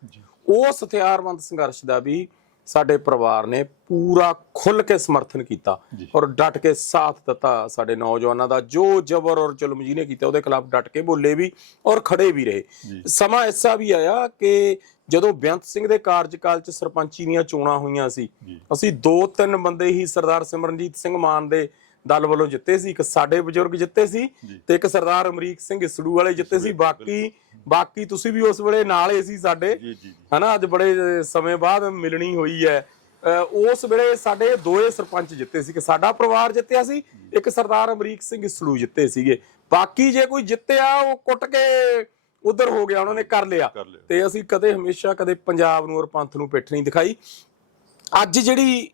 ਉਸ ਹਥਿਆਰਬੰਦ ਸੰਘਰਸ਼ ਦਾ ਵੀ ਸਾਡੇ ਪਰਿਵਾਰ ਨੇ ਪੂਰਾ ਖੁੱਲ ਕੇ ਸਮਰਥਨ ਕੀਤਾ ਜੀ। ਔਰ ਡਟ ਕੇ ਸਾਥ ਦਿੱਤਾ ਸਾਡੇ ਨੌਜਵਾਨਾਂ ਦਾ ਜੋ ਜ਼ਬਰ ਔਰ ਜ਼ੁਲਮ ਜਿਹਨੇ ਕੀਤਾ ਉਹਦੇ ਖਿਲਾਫ ਡਟ ਕੇ ਬੋਲੇ ਵੀ ਔਰ ਖੜੇ ਵੀ ਰਹੇ ਜੀ। ਸਮਾਂ ਐਸਾ ਵੀ ਆਇਆ ਕਿ ਜਦੋਂ ਬੇਅੰਤ ਸਿੰਘ ਦੇ ਕਾਰਜਕਾਲ 'ਚ ਸਰਪੰਚੀ ਦੀਆਂ ਚੋਣਾਂ ਹੋਈਆਂ ਸੀ ਜੀ। ਅਸੀਂ ਦੋ ਤਿੰਨ ਬੰਦੇ ਹੀ ਸਰਦਾਰ ਸਿਮਰਨਜੀਤ ਸਿੰਘ ਮਾਨ ਦੇ ਦਲ ਵੱਲੋਂ ਜਿੱਤੇ ਸੀ ਇੱਕ ਸਾਡੇ ਬਜ਼ੁਰਗ ਜਿੱਤੇ ਸੀ। ਤੇ ਇੱਕ ਸਰਦਾਰ ਅਮਰੀਕ ਸਿੰਘ ਇਸੜੂ ਵਾਲੇ ਜਿੱਤੇ ਸੀ। ਬਾਕੀ ਬਾਕੀ ਤੁਸੀਂ ਵੀ ਉਸ ਵੇਲੇ ਨਾਲ ਸੀ ਸਾਡੇ। ਹਨਾ ਅੱਜ ਬੜੇ ਸਮੇਂ ਬਾਅਦ ਮਿਲਣੀ ਹੋਈ ਹੈ। ਉਸ ਵੇਲੇ ਸਾਡੇ ਦੋਏ ਸਰਪੰਚ ਜਿੱਤੇ ਸੀ। ਕਿ ਸਾਡਾ ਪਰਿਵਾਰ ਜਿੱਤਿਆ ਸੀ ਇੱਕ ਸਰਦਾਰ ਅਮਰੀਕ ਸਿੰਘ ਇਸੜੂ ਜਿੱਤੇ ਸੀਗੇ। ਬਾਕੀ ਜੇ ਕੋਈ ਜਿੱਤਿਆ ਉਹ ਕੁੱਟ ਕੇ ਉਧਰ ਹੋ ਗਿਆ ਉਹਨਾਂ ਨੇ ਕਰ ਲਿਆ। ਕਰ ਲਿਆ। ਤੇ ਅਸੀਂ ਕਦੇ ਹਮੇਸ਼ਾ ਕਦੇ ਪੰਜਾਬ ਨੂੰ ਔਰ ਪੰਥ ਨੂੰ ਪਿੱਠ ਨਹੀਂ ਦਿਖਾਈ। ਅੱਜ ਜਿਹੜੀ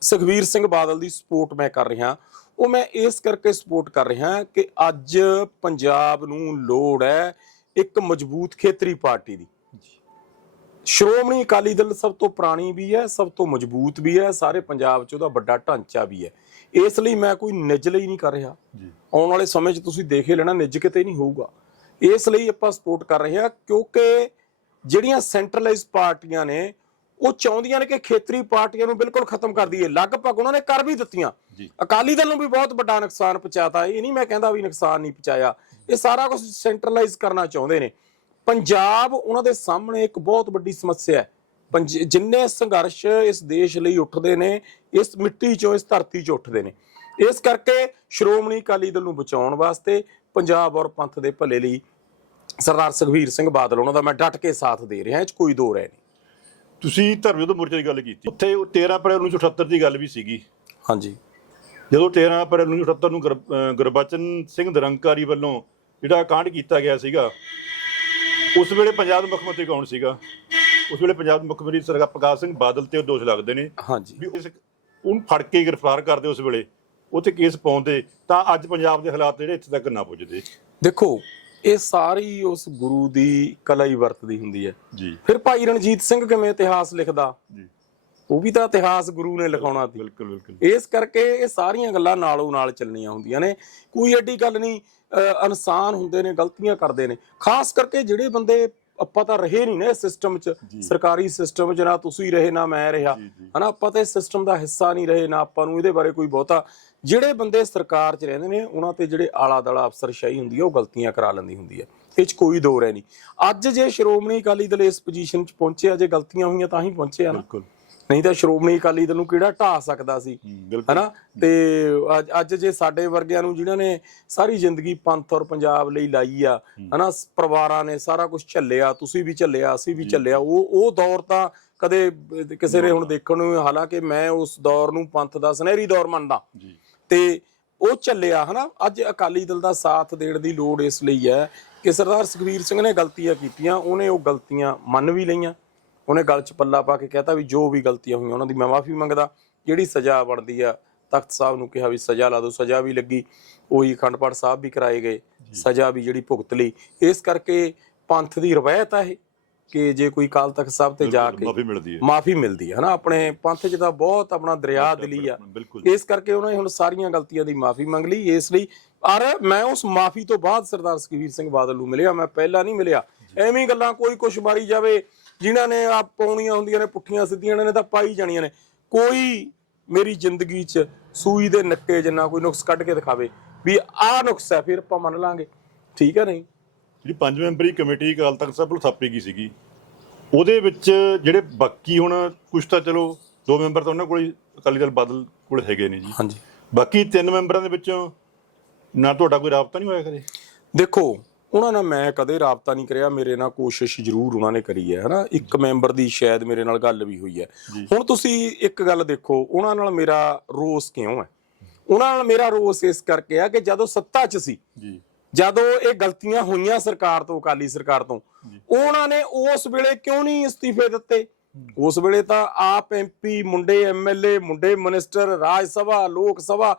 ਸੁਖਵੀਰ ਸਿੰਘ ਬਾਦਲ ਦੀ ਸਪੋਰਟ ਮੈਂ ਕਰ ਰਿਹਾ ਉਹ ਮੈਂ ਇਸ ਕਰਕੇ ਸਪੋਰਟ ਕਰ ਰਿਹਾ ਕਿ ਅੱਜ ਪੰਜਾਬ ਨੂੰ ਲੋੜ ਹੈ ਇੱਕ ਮਜ਼ਬੂਤ ਖੇਤਰੀ ਪਾਰਟੀ ਦੀ। ਸ਼੍ਰੋਮਣੀ ਅਕਾਲੀ ਦਲ ਸਭ ਤੋਂ ਪੁਰਾਣੀ ਵੀ ਹੈ ਸਭ ਤੋਂ ਮਜ਼ਬੂਤ ਵੀ ਹੈ ਸਾਰੇ ਪੰਜਾਬ 'ਚ ਉਹਦਾ ਵੱਡਾ ਢਾਂਚਾ ਵੀ ਹੈ। ਇਸ ਲਈ ਮੈਂ ਕੋਈ ਨਿੱਜ ਲਈ ਨਹੀਂ ਕਰ ਰਿਹਾ। ਆਉਣ ਵਾਲੇ ਸਮੇਂ 'ਚ ਤੁਸੀਂ ਦੇਖੇ ਲੈਣਾ ਨਿੱਜ ਕਿਤੇ ਨਹੀਂ ਹੋਊਗਾ। ਇਸ ਲਈ ਆਪਾਂ ਸਪੋਰਟ ਕਰ ਰਹੇ ਹਾਂ ਕਿਉਂਕਿ ਜਿਹੜੀਆਂ ਸੈਂਟਰਲਾਈਜ਼ ਪਾਰਟੀਆਂ ਨੇ ਉਹ ਚਾਹੁੰਦੀਆਂ ਨੇ ਕਿ ਖੇਤਰੀ ਪਾਰਟੀਆਂ ਨੂੰ ਬਿਲਕੁਲ ਖਤਮ ਕਰ ਦਈਏ। ਲਗਭਗ ਉਹਨਾਂ ਨੇ ਕਰ ਵੀ ਦਿੱਤੀਆਂ। ਅਕਾਲੀ ਦਲ ਨੂੰ ਵੀ ਬਹੁਤ ਵੱਡਾ ਨੁਕਸਾਨ ਪਹੁੰਚਾਤਾ। ਇਹ ਨਹੀਂ ਮੈਂ ਕਹਿੰਦਾ ਵੀ ਨੁਕਸਾਨ ਨਹੀਂ ਪਹੁੰਚਾਇਆ। ਇਹ ਸਾਰਾ ਕੁਝ ਸੈਂਟਰਲਾਈਜ਼ ਕਰਨਾ ਚਾਹੁੰਦੇ ਨੇ। ਪੰਜਾਬ ਉਹਨਾਂ ਦੇ ਸਾਹਮਣੇ ਇੱਕ ਬਹੁਤ ਵੱਡੀ ਸਮੱਸਿਆ ਹੈ। ਜਿੰਨੇ ਸੰਘਰਸ਼ ਇਸ ਦੇਸ਼ ਲਈ ਉੱਠਦੇ ਨੇ ਇਸ ਮਿੱਟੀ 'ਚੋਂ ਇਸ ਧਰਤੀ 'ਚੋਂ ਉੱਠਦੇ ਨੇ। ਇਸ ਕਰਕੇ ਸ਼੍ਰੋਮਣੀ ਅਕਾਲੀ ਦਲ ਨੂੰ ਬਚਾਉਣ ਵਾਸਤੇ ਪੰਜਾਬ ਔਰ ਪੰਥ ਦੇ ਭਲੇ ਲਈ ਸਰਦਾਰ ਸੁਖਬੀਰ ਸਿੰਘ ਬਾਦਲ ਉਹਨਾਂ ਦਾ ਮੈਂ ਡਟ ਕੇ ਸਾਥ ਦੇ ਰਿਹਾ। ਇਹ 'ਚ ਕੋਈ ਦੋ ਰਹਿ ਨਹੀਂ। ਤੁਸੀਂ ਧਰਮ ਯੁੱਧ ਮੋਰਚੇ ਦੀ ਗੱਲ ਕੀਤੀ। ਉੱਥੇ ਉਹ 13 ਅਪ੍ਰੈਲ 1978 ਦੀ ਗੱਲ ਵੀ ਸੀਗੀ। ਹਾਂਜੀ। ਜਦੋਂ 13 ਅਪ੍ਰੈਲ 1978 ਨੂੰ ਗੁਰਬਚਨ ਸਿੰਘ ਨਿਰੰਕਾਰੀ ਵੱਲੋਂ ਜਿਹੜਾ ਕਾਂਡ ਕੀਤਾ ਗਿਆ ਸੀਗਾ ਉਸ ਵੇਲੇ ਪੰਜਾਬ ਦਾ ਮੁੱਖ ਮੰਤਰੀ ਕੌਣ ਸੀਗਾ? ਉਸ ਵੇਲੇ ਪੰਜਾਬ ਦੇ ਮੁੱਖ ਮੰਤਰੀ ਸਰਦਾਰ ਪ੍ਰਕਾਸ਼ ਸਿੰਘ ਬਾਦਲ ਤੇ ਉਹ ਦੋਸ਼ ਲੱਗਦੇ ਨੇ। ਹਾਂਜੀ। ਵੀ ਉਸ ਉਹਨੂੰ ਫੜ ਕੇ ਗ੍ਰਿਫਤਾਰ ਕਰਦੇ ਉਸ ਵੇਲੇ। ਉੱਥੇ ਕੇਸ ਪਾਉਂਦੇ ਤਾਂ ਅੱਜ ਪੰਜਾਬ ਦੇ ਹਾਲਾਤ ਜਿਹੜੇ ਇੱਥੇ ਤੱਕ ਨਾ ਪੁੱਜਦੇ। ਦੇਖੋ ਇਹ ਸਾਰੀ ਉਸ ਗੁਰੂ ਦੀ ਕਲਾ ਹੀ ਵਰਤਦੀ ਹੁੰਦੀ ਹੈ। ਜੀ। ਫਿਰ ਭਾਈ ਰਣਜੀਤ ਸਿੰਘ ਕਿਵੇਂ ਇਤਿਹਾਸ ਲਿਖਦਾ? ਜੀ। ਉਹ ਵੀ ਤਾਂ ਇਤਿਹਾਸ ਗੁਰੂ ਨੇ ਲਿਖਾਉਣਾ ਸੀ। ਬਿਲਕੁਲ ਬਿਲਕੁਲ। ਇਸ ਕਰਕੇ ਇਹ ਸਾਰੀਆਂ ਗੱਲਾਂ ਨਾਲੋਂ ਨਾਲ ਚੱਲਣੀਆਂ ਹੁੰਦੀਆਂ ਨੇ। ਕੋਈ ਐਡੀ ਗੱਲ ਨਹੀਂ ਇਨਸਾਨ ਹੁੰਦੇ ਨੇ ਗਲਤੀਆਂ ਕਰਦੇ ਨੇ। ਖਾਸ ਕਰਕੇ ਜਿਹੜੇ ਬੰਦੇ ਆਪਾਂ ਤਾਂ ਰਹੇ ਨਹੀਂ ਨਾ ਇਸ ਸਿਸਟਮ 'ਚ। ਸਰਕਾਰੀ ਸਿਸਟਮ 'ਚ ਨਾ ਤੁਸੀਂ ਰਹੇ ਨਾ ਮੈਂ ਰਿਹਾ। ਹਨਾ ਆਪਾਂ ਤਾਂ ਇਸ ਸਿਸਟਮ ਦਾ ਹਿੱਸਾ ਨਹੀਂ ਰਹੇ ਨਾ ਆਪਾਂ ਨੂੰ ਇਹਦੇ ਬਾਰੇ ਕੋਈ ਬਹੁਤਾ। ਜਿਹੜੇ ਬੰਦੇ ਸਰਕਾਰ 'ਚ ਰਹਿੰਦੇ ਨੇ ਉਹਨਾਂ ਤੇ ਜਿਹੜੇ ਆਲਾ ਦਾਲਾ ਅਫਸਰਸ਼ਾਹੀ ਹੁੰਦੀ ਹੈ ਉਹ ਗਲਤੀਆਂ ਕਰਾ ਲੈਂਦੀ ਹੁੰਦੀ ਹੈ ਇਹ 'ਚ ਕੋਈ ਦੋ ਰਹਿ ਨਹੀਂ। ਅੱਜ ਜੇ ਸ਼੍ਰੋਮਣੀ ਅਕਾਲੀ ਦਲ ਇਸ ਪੋਜੀਸ਼ਨ 'ਚ ਪਹੁੰਚਿਆ ਜੇ ਗਲਤੀਆਂ ਹੋਈਆਂ ਤਾਂ ਹੀ ਪਹੁੰਚਿਆ ਨਾ। ਬਿਲਕੁਲ। ਨਹੀਂ ਤਾਂ ਸ਼੍ਰੋਮਣੀ ਅਕਾਲੀ ਦਲ ਨੂੰ ਕਿਹੜਾ ਢਾ ਸਕਦਾ ਸੀ ਹਨਾ? ਤੇ ਅੱਜ ਜੇ ਸਾਡੇ ਵਰਗਿਆਂ ਨੂੰ ਜਿਨ੍ਹਾਂ ਨੇ ਸਾਰੀ ਜ਼ਿੰਦਗੀ ਪੰਥ ਔਰ ਪੰਜਾਬ ਲਈ ਲਾਈ ਆ ਹਨਾ ਪਰਿਵਾਰਾਂ ਨੇ ਸਾਰਾ ਕੁਝ ਝੱਲਿਆ ਤੁਸੀਂ ਵੀ ਝੱਲਿਆ ਅਸੀਂ ਵੀ ਝੱਲਿਆ ਉਹ ਉਹ ਦੌਰ ਤਾਂ ਕਦੇ ਕਿਸੇ ਨੇ ਹੁਣ ਦੇਖਣ ਨੂੰ ਹਾਲਾਂਕਿ ਮੈਂ ਉਸ ਦੌਰ ਨੂੰ ਪੰਥ ਦਾ ਸੁਨਹਿਰੀ ਦੌਰ ਮੰਨਦਾ। ਤੇ ਉਹ ਚੱਲਿਆ ਹਨਾ? ਅੱਜ ਅਕਾਲੀ ਦਲ ਦਾ ਸਾਥ ਦੇਣ ਦੀ ਲੋੜ ਇਸ ਲਈ ਹੈ ਕਿ ਸਰਦਾਰ ਸੁਖਵੀਰ ਸਿੰਘ ਨੇ ਗਲਤੀਆਂ ਕੀਤੀਆਂ ਉਹਨੇ ਉਹ ਗਲਤੀਆਂ ਮੰਨ ਵੀ ਲਈਆਂ। ਉਹਨੇ ਗਲ 'ਚ ਪੱਲਾ ਪਾ ਕੇ ਕਹਤਾ ਵੀ ਜੋ ਵੀ ਗਲਤੀਆਂ ਹੋਈਆਂ ਉਹਨਾਂ ਦੀ ਮੈਂ ਮਾਫੀ ਮੰਗਦਾ ਜਿਹੜੀ ਸਜ਼ਾ ਬਣਦੀ ਆ ਤਖਤ ਸਾਹਿਬ ਨੂੰ ਕਿਹਾ ਵੀ ਸਜ਼ਾ ਲਾ ਦਿਓ ਸਜ਼ਾ ਵੀ ਲੱਗੀ ਉਹੀ ਅਖੰਡ ਪਾਠ ਸਾਹਿਬ ਵੀ ਕਰਾਏ ਗਏ ਸਜ਼ਾ ਵੀ ਜਿਹੜੀ ਭੁਗਤ ਲਈ। ਇਸ ਕਰਕੇ ਪੰਥ ਦੀ ਰਵਾਇਤ ਆ ਇਹ ਕਿ ਜੇ ਕੋਈ ਕਾਲ ਤਖਤ ਸਾਹਿਬ ਤੇ ਜਾ ਕੇ ਮਾਫੀ ਮਿਲਦੀ ਹੈ। ਮਾਫੀ ਮਿਲਦੀ ਹੈ ਹਨਾ? ਆਪਣੇ ਪੰਥ 'ਚ ਤਾਂ ਬਹੁਤ ਆਪਣਾ ਦਰਿਆ ਦਿਲੀ ਆ। ਇਸ ਕਰਕੇ ਉਹਨਾਂ ਨੇ ਹੁਣ ਸਾਰੀਆਂ ਗਲਤੀਆਂ ਦੀ ਮਾਫੀ ਮੰਗ ਲਈ। ਇਸ ਲਈ ਔਰ ਮੈਂ ਉਸ ਮਾਫੀ ਤੋਂ ਬਾਅਦ ਸਰਦਾਰ ਸੁਖਬੀਰ ਸਿੰਘ ਬਾਦਲ ਨੂੰ ਮਿਲਿਆ ਮੈਂ ਪਹਿਲਾਂ ਨਹੀਂ ਮਿਲਿਆ। ਐਵੇਂ ਗੱਲਾਂ ਕੋਈ ਕੁਛ ਮਾਰੀ ਜਾਵੇ ਜਿਨ੍ਹਾਂ ਨੇ ਆ ਪਾਉਣੀਆਂ ਹੁੰਦੀਆਂ ਨੇ ਪੁੱਠੀਆਂ ਸਿੱਧੀਆਂ ਇਹਨਾਂ ਨੇ ਤਾਂ ਪਾਈ ਜਾਣੀਆਂ ਨੇ। ਕੋਈ ਮੇਰੀ ਜ਼ਿੰਦਗੀ 'ਚ ਸੂਈ ਦੇ ਨੱਕੇ ਜਿੰਨਾ ਕੋਈ ਨੁਕਸ ਕੱਢ ਕੇ ਦਿਖਾਵੇ ਵੀ ਆਹ ਨੁਕਸ ਹੈ ਫਿਰ ਆਪਾਂ ਮੰਨ ਲਾਂਗੇ। ਠੀਕ ਹੈ ਨਹੀਂ? ਜਿਹੜੀ ਪੰਜ ਮੈਂਬਰੀ ਕਮੇਟੀ ਅਕਾਲ ਤਖਤ ਸਾਹਿਬ ਵੱਲੋਂ ਥਾਪੀ ਗਈ ਸੀਗੀ ਉਹਦੇ ਵਿੱਚ ਜਿਹੜੇ ਬਾਕੀ ਹੁਣ ਕੁਛ ਤਾਂ ਚਲੋ ਦੋ ਮੈਂਬਰ ਤਾਂ ਉਹਨਾਂ ਕੋਲ ਅਕਾਲੀ ਦਲ ਬਾਦਲ ਕੋਲ ਹੈਗੇ ਨੇ ਜੀ। ਹਾਂਜੀ। ਬਾਕੀ ਤਿੰਨ ਮੈਂਬਰਾਂ ਦੇ ਵਿੱਚੋਂ ਨਾ ਤੁਹਾਡਾ ਕੋਈ ਰਾਬਤਾ ਨਹੀਂ ਹੋਇਆ ਕਦੇ? ਦੇਖੋ ਉਹਨਾਂ ਨਾਲ ਮੈਂ ਕਦੇ ਰਾਬਤਾ ਨਹੀਂ ਕਰਿਆ ਮੇਰੇ ਨਾਲ ਕੋਸ਼ਿਸ਼ ਜ਼ਰੂਰ ਉਹਨਾਂ ਨੇ ਕਰੀ ਹੈ ਹਨਾ। ਇੱਕ ਮੈਂਬਰ ਦੀ ਸ਼ਾਇਦ ਮੇਰੇ ਨਾਲ ਗੱਲ ਵੀ ਹੋਈ ਹੈ। ਹੁਣ ਤੁਸੀਂ ਇੱਕ ਗੱਲ ਦੇਖੋ ਉਹਨਾਂ ਨਾਲ ਮੇਰਾ ਰੋਸ ਕਿਉਂ ਹੈ? ਉਹਨਾਂ ਨਾਲ ਮੇਰਾ ਰੋਸ ਇਸ ਕਰਕੇ ਆ ਕਿ ਜਦੋਂ ਸੱਤਾ 'ਚ ਸੀ ਜੀ। ਜਦੋਂ ਇਹ ਗਲਤੀਆਂ ਹੋਈਆਂ ਸਰਕਾਰ ਤੋਂ ਅਕਾਲੀ ਸਰਕਾਰ ਤੋਂ। ਉਹਨਾਂ ਨੇ ਉਸ ਵੇਲੇ ਕਿਉਂ ਨਹੀਂ ਅਸਤੀਫੇ ਦਿੱਤੇ? ਉਸ ਵੇਲੇ ਤਾਂ ਆਪ ਐਮਪੀ ਮੁੰਡੇ ਐਮਐਲਏ ਮੁੰਡੇ ਮਿਨਿਸਟਰ ਰਾਜ ਸਭਾ ਲੋਕ ਸਭਾ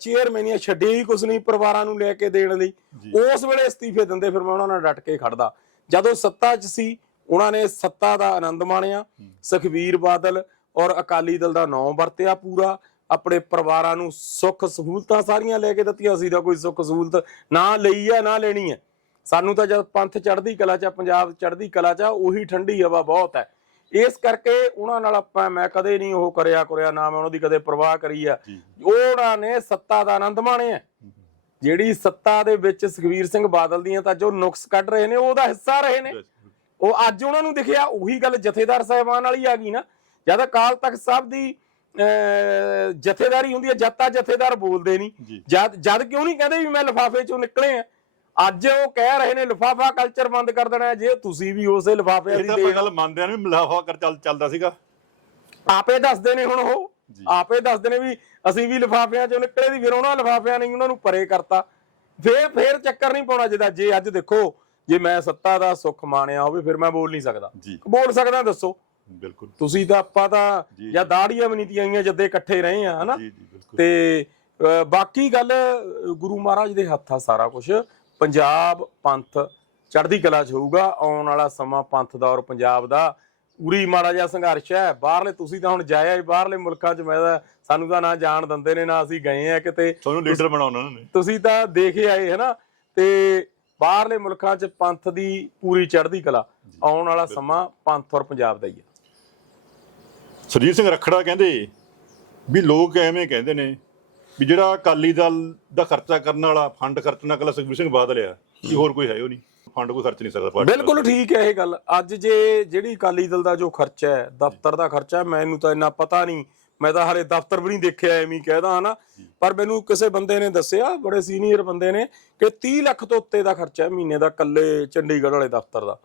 ਚੇਅਰਮੈਨੀਆਂ ਛੱਡੇ ਹੀ ਕੁਛ ਨਹੀਂ ਪਰਿਵਾਰਾਂ ਨੂੰ ਲੈ ਕੇ ਦੇਣ ਲਈ। ਉਸ ਵੇਲੇ ਅਸਤੀਫੇ ਦਿੰਦੇ ਫਿਰ ਮੈਂ ਉਹਨਾਂ ਨਾਲ ਡਟ ਕੇ ਖੜਦਾ। ਜਦੋਂ ਸੱਤਾ 'ਚ ਸੀ ਉਹਨਾਂ ਨੇ ਸੱਤਾ ਦਾ ਆਨੰਦ ਮਾਣਿਆ। ਸੁਖਵੀਰ ਬਾਦਲ ਔਰ ਅਕਾਲੀ ਦਲ ਦਾ ਨਾਂ ਵਰਤਿਆ ਪੂਰਾ। ਆਪਣੇ ਪਰਿਵਾਰਾਂ ਨੂੰ ਸੁੱਖ ਸਹੂਲਤਾਂ ਸਾਰੀਆਂ ਲੈ ਕੇ ਦਿੱਤੀਆਂ। ਸੀ ਦਾ ਕੋਈ ਸੁੱਖ ਸਹੂਲਤ ਨਾ ਲਈ ਆ ਨਾ ਲੈਣੀ ਹੈ ਸਾਨੂੰ ਤਾਂ ਜਦ ਪੰਥ ਚੜ੍ਹਦੀ ਕਲਾ ਚ ਪੰਜਾਬ ਚੜ੍ਹਦੀ ਕਲਾ ਚ ਉਹੀ ਠੰਡੀ ਹਵਾ ਬਹੁਤ ਹੈ। ਇਸ ਕਰਕੇ ਉਹਨਾਂ ਨਾਲ ਆਪਾਂ ਮੈਂ ਕਦੇ ਨਹੀਂ ਉਹ ਕਰਿਆ ਕਰਿਆ ਨਾ ਮੈਂ ਉਹਨਾਂ ਦੀ ਕਦੇ ਪਰਵਾਹ ਕਰੀ ਆ। ਉਹਨਾਂ ਨੇ ਸੱਤਾ ਦਾ ਆਨੰਦ ਮਾਣਿਆ। ਜਿਹੜੀ ਸੱਤਾ ਦੇ ਵਿੱਚ ਸੁਖਵੀਰ ਸਿੰਘ ਬਾਦਲ ਦੀਆਂ ਤਾਂ ਜੋ ਨੁਕਸ ਕੱਢ ਰਹੇ ਨੇ ਉਹਦਾ ਹਿੱਸਾ ਰਹੇ ਨੇ। ਉਹ ਅੱਜ ਉਹਨਾਂ ਨੂੰ ਦਿਖਿਆ ਉਹੀ ਗੱਲ ਜਥੇਦਾਰ ਸਾਹਿਬਾਨ ਵਾਲੀ ਆ ਗਈ ਨਾ। ਜਦ ਅਕਾਲ ਤਖਤ ਸਾਹਿਬ ਦੀ ਜਥੇਦਾਰੀ ਹੁੰਦੀ ਹੈ ਜਦ ਤਾਂ ਜਥੇਦਾਰ ਬੋਲਦੇ ਨਹੀਂ। ਜਦ ਜਦ ਕਿਉਂ ਨਹੀਂ ਕਹਿੰਦੇ ਵੀ ਮੈਂ ਲਿਫਾਫੇ ਚੋਂ ਨਿਕਲੇ ਆ? ਅੱਜ ਉਹ ਕਹਿ ਰਹੇ ਨੇ ਲਿਫਾਫਾ ਕਲਚਰ ਬੰਦ ਕਰ ਦੇਣਾ ਜੇ ਤੁਸੀਂ ਵੀ ਉਸੇ ਲਿਫਾਫੇ ਇਹ ਦੀ ਤਾਂ ਆਪਾਂ ਗੱਲ ਮੰਨਦੇ ਆ ਨਾ ਵੀ ਕਰ ਚੱਲ ਚੱਲਦਾ ਸੀਗਾ। ਆਪੇ ਦੱਸਦੇ ਨੇ ਹੁਣ ਉਹ। ਆਪੇ ਦੱਸਦੇ ਨੇ ਵੀ ਅਸੀਂ ਵੀ ਲਿਫਾਫਿਆਂ ਚੋਂ ਨਿਕਲੇ ਦੀ ਫਿਰ ਉਹਨਾਂ ਲਿਫਾਫਿਆਂ ਨੇ ਉਹਨਾਂ ਨੂੰ ਪਰੇ ਕਰਤਾ। ਫੇਰ ਫੇਰ ਚੱਕਰ ਨਹੀਂ ਪਾਉਣਾ ਜਿਹਦਾ। ਜੇ ਅੱਜ ਦੇਖੋ ਜੇ ਮੈਂ ਸੱਤਾ ਦਾ ਸੁੱਖ ਮਾਣਿਆ ਹੋਵੇ ਫਿਰ ਮੈਂ ਬੋਲ ਨਹੀਂ ਸਕਦਾ। ਜੀ। ਬੋਲ ਸਕਦਾ ਦੱਸੋ। ਬਿਲਕੁਲ। ਤੁਸੀਂ ਤਾਂ ਆਪਾਂ ਤਾਂ ਜੀ, ਜਾਂ। ਦਾੜੀਆਂ ਵੀ ਨਹੀਂ ਤੀਆਂ ਆਈਆਂ ਜਦੇ ਇਕੱਠੇ ਰਹੇ ਆ ਹਨਾ? ਜੀ ਜੀ ਬਿਲਕੁਲ। ਤੇ ਅਹ, ਬਾਕੀ ਗੱਲ ਅਹ, ਗੁਰੂ ਮਹਾਰਾਜ ਦੇ ਹੱਥ ਆ ਸਾਰਾ ਕੁਝ ਪੰਜਾਬ ਪੰਥ ਚੜ੍ਹਦੀ ਕਲਾ 'ਚ ਹੋਊਗਾ। ਆਉਣ ਵਾਲਾ ਸਮਾਂ ਪੰਥ ਦਾ ਔਰ ਪੰਜਾਬ ਦਾ। ਪੂਰੀ ਮਾੜਾ ਜਿਹਾ ਸੰਘਰਸ਼ ਹੈ। ਬਾਹਰਲੇ ਤੁਸੀਂ ਤਾਂ ਹੁਣ ਜਾਇਆ ਹੀ ਬਾਹਰਲੇ ਮੁਲਕਾਂ 'ਚ ਮੈਂ ਸਾਨੂੰ ਤਾਂ ਨਾ ਜਾਣ ਦਿੰਦੇ ਨੇ ਨਾ ਅਸੀਂ ਗਏ ਆ ਕਿਤੇ। ਤੁਹਾਨੂੰ ਲੀਡਰ ਬਣਾਉਣਾ ਉਹਨਾਂ ਨੇ। ਤੁਸੀਂ ਤਾਂ ਦੇਖੇ ਆਏ ਹਨਾ? ਤੇ ਬਾਹਰਲੇ ਮੁਲਕਾਂ 'ਚ ਪੰਥ ਦੀ ਪੂਰੀ ਚੜ੍ਹਦੀ ਕਲਾ। ਆਉਣ ਵਾਲਾ ਸਮਾਂ ਪੰਥ ਔਰ ਪੰਜਾਬ ਦਾ ਹੀ ਹੈ। ਸੁਰਜੀਤ ਸਿੰਘ ਰਖੜਾ ਕਹਿੰਦੇ ਵੀ ਲੋਕ ਐਵੇਂ ਕਹਿੰਦੇ ਨੇ ਵੀ ਜਿਹੜਾ ਅਕਾਲੀ ਦਲ ਦਾ ਖਰਚਾ ਕਰਨ ਵਾਲਾ ਫੰਡ ਖਰਚਣਾ ਕੱਲਾ ਸੁਖਬੀਰ ਸਿੰਘ ਬਾਦਲ ਆ ਕਿ ਹੋਰ ਕੋਈ ਹੈ ਉਹ ਨਹੀਂ। ਫੰਡ ਕੋਈ ਖਰਚ ਨਹੀਂ ਸਕਦਾ ਪਾਰਟੀ। ਬਿਲਕੁਲ ਠੀਕ ਹੈ ਇਹ ਗੱਲ। ਅੱਜ ਜੇ ਜਿਹੜੀ ਅਕਾਲੀ ਦਲ ਦਾ ਜੋ ਖਰਚਾ ਹੈ ਦਫ਼ਤਰ ਦਾ ਖਰਚਾ ਮੈਨੂੰ ਤਾਂ ਇੰਨਾ ਪਤਾ ਨਹੀਂ। ਮੈਂ ਤਾਂ ਹਰੇ ਦਫ਼ਤਰ ਵੀ ਨਹੀਂ ਦੇਖਿਆ ਐਵੇਂ ਹੀ ਕਹਿਦਾ ਹਨਾ। ਪਰ ਮੈਨੂੰ ਕਿਸੇ ਬੰਦੇ ਨੇ ਦੱਸਿਆ ਬੜੇ ਸੀਨੀਅਰ ਬੰਦੇ ਨੇ ਕਿ 30 ਲੱਖ ਤੋਂ ਉੱਤੇ ਦਾ ਖਰਚਾ ਹੈ ਮਹੀਨੇ ਦਾ ਕੱਲੇ ਚੰਡੀਗੜ੍ਹ ਵਾਲੇ ਦਫ਼ਤਰ ਦਾ।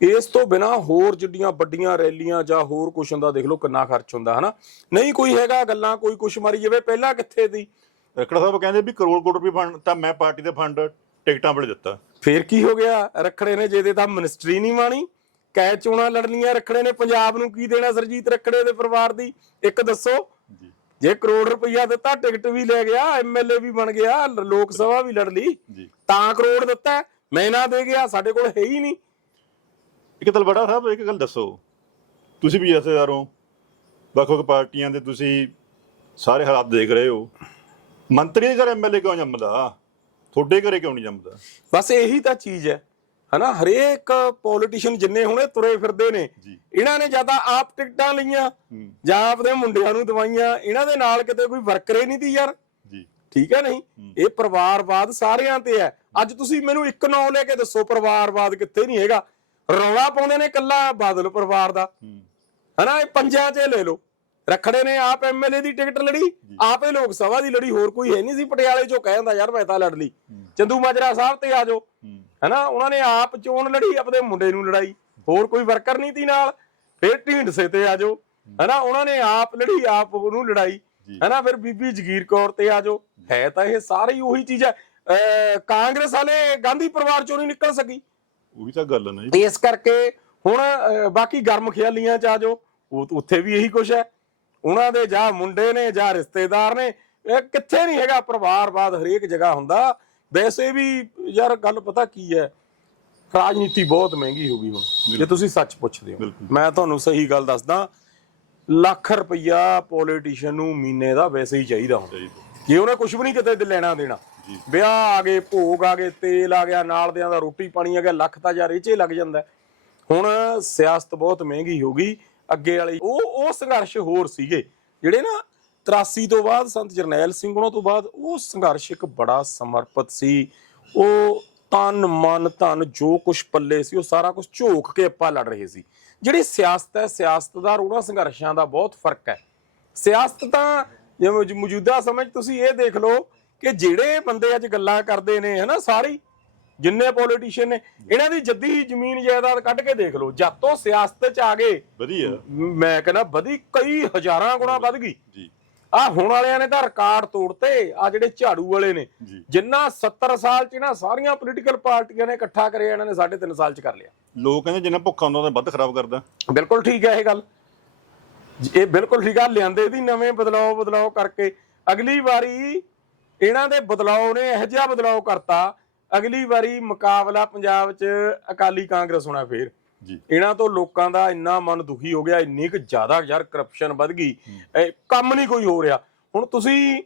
ਇਸ ਤੋਂ ਬਿਨਾ ਹੋਰ ਜਿੱਡੀਆਂ ਵੱਡੀਆਂ ਰੈਲੀਆਂ ਜਾਂ ਹੋਰ ਕੁਛ ਹੁੰਦਾ ਦੇਖ ਲਓ ਕਿੰਨਾ ਖਰਚ ਹੁੰਦਾ ਹਨਾ? ਨਹੀਂ ਕੋਈ ਹੈਗਾ ਗੱਲਾਂ ਕੋਈ ਕੁਛ ਮਾਰੀ ਜਾਵੇ ਪਹਿਲਾਂ ਕਿੱਥੇ ਸੀ? ਰਖੜਾ ਸਾਹਿਬ ਕਹਿੰਦੇ ਵੀ ਕਰੋੜ ਕਰੋੜ ਰੁਪਏ ਫੰਡ ਤਾਂ ਮੈਂ ਪਾਰਟੀ ਦੇ ਫੰਡ ਟਿਕਟਾਂ ਵੇਲੇ ਦਿੱਤਾ। ਫੇਰ ਕੀ ਹੋ ਗਿਆ? ਰਖੜੇ ਨੇ ਜਿਹਦੇ ਤਾਂ ਮਿਨਿਸਟਰੀ ਨਹੀਂ ਮਾਣੀ ਕੈ ਚੋਣਾਂ ਲੜਨੀਆਂ ਰਖੜੇ ਨੇ ਪੰਜਾਬ ਨੂੰ ਕੀ ਦੇਣਾ ਸਰਜੀਤ ਰਖੜੇ ਦੇ ਪਰਿਵਾਰ ਦੀ? ਇੱਕ ਦੱਸੋ। ਜੀ। ਕਰੋੜ ਰੁਪਈਆ ਦਿੱਤਾ ਟਿਕਟ ਵੀ ਲੈ ਗਿਆ ਐਮਐਲਏ ਵੀ ਬਣ ਗਿਆ ਲੋਕ ਸਭਾ ਵੀ ਲੜ ਲਈ ਤਾਂ ਕਰੋੜ ਦਿੱਤਾ ਮੈਂ ਨਾ ਦੇ ਗਿਆ ਸਾਡੇ ਕੋਲ ਹੈ ਹੀ ਨਹੀਂ। ਇੱਕ ਤਲਵੜਾ ਸਾਹਿਬ ਇੱਕ ਗੱਲ ਦੱਸੋ। ਤੁਸੀਂ ਵੀ ਜਥੇਦਾਰ ਹੋ। ਵੱਖ ਵੱਖ ਪਾਰਟੀਆਂ ਦੇ ਤੁਸੀਂ ਸਾਰੇ ਹਾਲਾਤ ਦੇਖ ਰਹੇ ਹੋ। ਮੰਤਰੀ ਘਰ ਐਮਐਲਏ ਕਿਉਂ ਜੰਮਦਾ? ਤੁਹਾਡੇ ਘਰੇ ਕਿਉਂ ਨਹੀਂ ਜੰਮਦਾ? ਬਸ ਇਹੀ ਤਾਂ ਚੀਜ਼ ਹੈ। ਹਨਾ? ਹਰੇਕ ਪੋਲੀਟੀਸ਼ੀਅਨ ਜਿੰਨੇ ਹੁਣੇ ਤੁਰੇ ਫਿਰਦੇ ਨੇ ਇਹਨਾਂ ਨੇ ਜ਼ਿਆਦਾ ਆਪ ਟਿਕਟਾਂ ਲਈਆਂ ਜਾਂ ਆਪਦੇ ਮੁੰਡਿਆਂ ਨੂੰ ਦਵਾਈਆਂ। ਇਹਨਾਂ ਦੇ ਨਾਲ ਕਿਤੇ ਕੋਈ ਵਰਕਰੇ ਨਹੀਂ ਦੀ ਯਾਰ। ਜੀ। ਠੀਕ ਹੈ ਨਹੀਂ? ਇਹ ਪਰਿਵਾਰਵਾਦ ਸਾਰਿਆਂ ਤੇ ਹੈ। ਅੱਜ ਤੁਸੀਂ ਮੈਨੂੰ ਇੱਕ ਨਾਂ ਲੈ ਕੇ ਦੱਸੋ ਪਰਿਵਾਰਵਾਦ ਕਿੱਥੇ ਨਹੀਂ ਹੈਗਾ। ਰੌਲਾ ਪਾਉਂਦੇ ਨੇ ਕੱਲਾ ਬਾਦਲ ਪਰਿਵਾਰ ਦਾ। ਹਨਾ ਇਹ ਪੰਜਾਂ 'ਚ ਲੈ ਲਓ। ਰਖੜੇ ਨੇ ਆਪ ਐਮਐਲਏ ਦੀ ਟਿਕਟ ਲੜੀ ਆਪੇ ਲੋਕ ਸਭਾ ਦੀ ਲੜੀ ਹੋਰ ਕੋਈ ਹੈ ਨਹੀਂ ਸੀ। ਪਟਿਆਲੇ 'ਚੋਂ ਕਹਿੰਦਾ ਯਾਰ ਮੈਂ ਤਾਂ ਲੜ ਲਈ। ਚੰਦੂ ਮਾਜਰਾ ਸਾਹਿਬ ਤੇ ਆ ਜਾਓ। ਹਨਾ ਉਹਨਾਂ ਨੇ ਆਪ ਚੋਣ ਲੜੀ ਆਪਣੇ ਮੁੰਡੇ ਨੂੰ ਲੜਾਈ। ਹੋਰ ਕੋਈ ਵਰਕਰ ਨਹੀਂ ਤੀ ਨਾਲ ਫਿਰ ਢੀਂਡਸੇ ਤੇ ਆ ਜਾਓ। ਹਨਾ ਉਹਨਾਂ ਨੇ ਆਪ ਲੜੀ ਆਪ ਉਹਨੂੰ ਲੜਾਈ। ਹਨਾ ਫਿਰ ਬੀਬੀ ਜਗੀਰ ਕੌਰ ਤੇ ਆ ਜਾਓ। ਹੈ ਤਾਂ ਇਹ ਸਾਰੇ ਉਹੀ ਚੀਜ਼। ਹੈ ਕਾਂਗਰਸ ਵਾਲੇ ਗਾਂਧੀ ਪਰਿਵਾਰ ਚੋਂ ਨਹੀਂ ਨਿਕਲ ਸਕੀ। ਉਹੀ ਤਾਂ ਗੱਲ ਨਾ ਜੀ। ਇਸ ਕਰਕੇ ਹੁਣ ਅਹ, ਬਾਕੀ ਗਰਮ ਖਿਆਲੀਆਂ ਚ ਆ ਜਾਓ। ਉਹ ਉੱਥੇ ਵੀ ਇਹੀ ਕੁਛ ਹੈ। ਉਹਨਾਂ ਦੇ ਜਾਂ ਮੁੰਡੇ ਨੇ ਜਾਂ ਰਿਸ਼ਤੇਦਾਰ ਨੇ ਇਹ ਕਿੱਥੇ ਨਹੀਂ ਹੈਗਾ ਪਰਿਵਾਰਵਾਦ ਹਰੇਕ ਜਗ੍ਹਾ ਹੁੰਦਾ। ਵੈਸੇ ਵੀ ਯਾਰ ਗੱਲ ਪਤਾ ਕੀ ਹੈ? ਰਾਜਨੀਤੀ ਬਹੁਤ ਮਹਿੰਗੀ ਹੋ ਗਈ ਹੁਣ। ਜੇ ਤੁਸੀਂ ਸੱਚ ਪੁੱਛਦੇ ਹੋ। ਬਿਲਕੁਲ। ਮੈਂ ਤੁਹਾਨੂੰ ਸਹੀ ਗੱਲ ਦੱਸਦਾ ਲੱਖ ਰੁਪਈਆ ਪੋਲੀਟੀਸ਼ੀਅਨ ਨੂੰ ਮਹੀਨੇ ਦਾ ਵੈਸੇ ਹੀ ਚਾਹੀਦਾ ਹੁੰਦਾ ਚਾਹੀਦਾ। ਜੇ ਉਹਨੇ ਕੁਝ ਵੀ ਨਹੀਂ ਕਿਤੇ ਲੈਣਾ ਦੇਣਾ। ਵਿਆਹ ਆ ਗਏ, ਭੋਗ ਆ ਗਏ, ਤੇਲ ਆ ਗਿਆ, ਨਾਲ ਦਿਆਂ ਦਾ ਰੋਟੀ ਪਾਣੀ ਆ ਗਿਆ, ਲੱਖ ਤਾਂ ਯਾਰ ਇਹ 'ਚ ਲੱਗ ਜਾਂਦਾ। ਹੁਣ ਸਿਆਸਤ ਬਹੁਤ ਮਹਿੰਗੀ ਹੋ ਗਈ, ਅੱਗੇ ਵਾਲੀ ਉਹ ਉਹ ਸੰਘਰਸ਼ ਹੋਰ ਸੀਗੇ, ਜਿਹੜੇ ਨਾ 83 ਤੋਂ ਬਾਅਦ ਸੰਤ ਜਰਨੈਲ ਸਿੰਘ ਉਹਨਾਂ ਤੋਂ ਬਾਅਦ ਉਹ ਸੰਘਰਸ਼ ਇੱਕ ਬੜਾ ਸਮਰਪਿਤ ਸੀ। ਉਹ ਤਨ, ਮਨ, ਧਨ ਜੋ ਕੁਛ ਪੱਲੇ ਸੀ, ਉਹ ਸਾਰਾ ਕੁਝ ਝੋਕ ਕੇ ਆਪਾਂ ਲੜ ਰਹੇ ਸੀ। ਜਿਹੜੀ ਸਿਆਸਤ ਹੈ, ਸਿਆਸਤ ਦਾ ਉਹਨਾਂ ਸੰਘਰਸ਼ਾਂ ਦਾ ਬਹੁਤ ਫ਼ਰਕ ਹੈ। ਸਿਆਸਤ ਤਾਂ ਜਿਵੇਂ ਮੌਜ- ਮੌਜੂਦਾ ਸਮਝ ਤੁਸੀਂ ਇਹ ਦੇਖ ਲਓ ਕਿ ਜਿਹੜੇ ਬੰਦੇ ਅੱਜ ਗੱਲਾਂ ਕਰਦੇ ਨੇ ਹਨਾ ਸਾਰੀ ਜਿੰਨੇ ਪੋਲੀਟੀਸ਼ੀਅਨ ਨੇ ਇਹਨਾਂ ਦੀ ਜੱਦੀ ਜ਼ਮੀਨ ਜਾਇਦਾਦ ਕੱਢ ਕੇ ਦੇਖ ਲਓ। ਜਦ ਤੋਂ ਸਿਆਸਤ 'ਚ ਆ ਗਏ ਵਧੀਆ। ਮੈਂ ਕਹਿੰਦਾ ਵਧੀ ਕਈ ਹਜ਼ਾਰਾਂ ਗੁਣਾ ਵੱਧ ਗਈ। ਜੀ। ਆ ਹੁਣ ਵਾਲਿਆਂ ਨੇ ਤਾਂ ਰਿਕਾਰਡ ਤੋੜਤੇ ਆ ਜਿਹੜੇ ਝਾੜੂ ਵਾਲੇ ਨੇ ਜਿੰਨਾ 70 ਸਾਲ 'ਚ ਨਾ ਸਾਰੀਆਂ ਪੋਲੀਟੀਕਲ ਪਾਰਟੀਆਂ ਨੇ ਇਕੱਠਾ ਕਰਿਆ ਇਹਨਾਂ ਨੇ 3.5 ਸਾਲ 'ਚ ਕਰ ਲਿਆ। ਲੋਕ ਕਹਿੰਦੇ ਜਿੰਨਾ ਭੁੱਖਾ ਹੁੰਦਾ ਉਹਦਾ ਵੱਧ ਖਰਾਬ ਕਰਦਾ। ਬਿਲਕੁਲ ਠੀਕ ਹੈ ਇਹ ਗੱਲ। ਇਹ ਬਿਲਕੁਲ ਠੀਕ ਆ ਲਿਆਂਦੇ ਦੀ ਨਵੇਂ ਬਦਲਾਅ ਬਦਲਾਅ ਕਰਕੇ ਅਗਲੀ ਵਾਰੀ ਇਹਨਾਂ ਦੇ ਬਦਲਾਅ ਨੇ ਇਹੋ ਜਿਹਾ ਬਦਲਾਅ ਕਰਤਾ। ਅਗਲੀ ਵਾਰੀ ਮੁਕਾਬਲਾ ਪੰਜਾਬ 'ਚ ਅਕਾਲੀ ਕਾਂਗਰਸ ਹੋਣਾ ਫੇਰ। ਜੀ। ਇਹਨਾਂ ਤੋਂ ਲੋਕਾਂ ਦਾ ਇੰਨਾ ਮਨ ਦੁਖੀ ਹੋ ਗਿਆ ਇੰਨੀ ਕੁ ਜ਼ਿਆਦਾ ਯਾਰ ਕਰਪਸ਼ਨ ਵੱਧ ਗਈ। ਕੰਮ ਨਹੀਂ ਕੋਈ ਹੋ ਰਿਹਾ। ਹੁਣ ਤੁਸੀਂ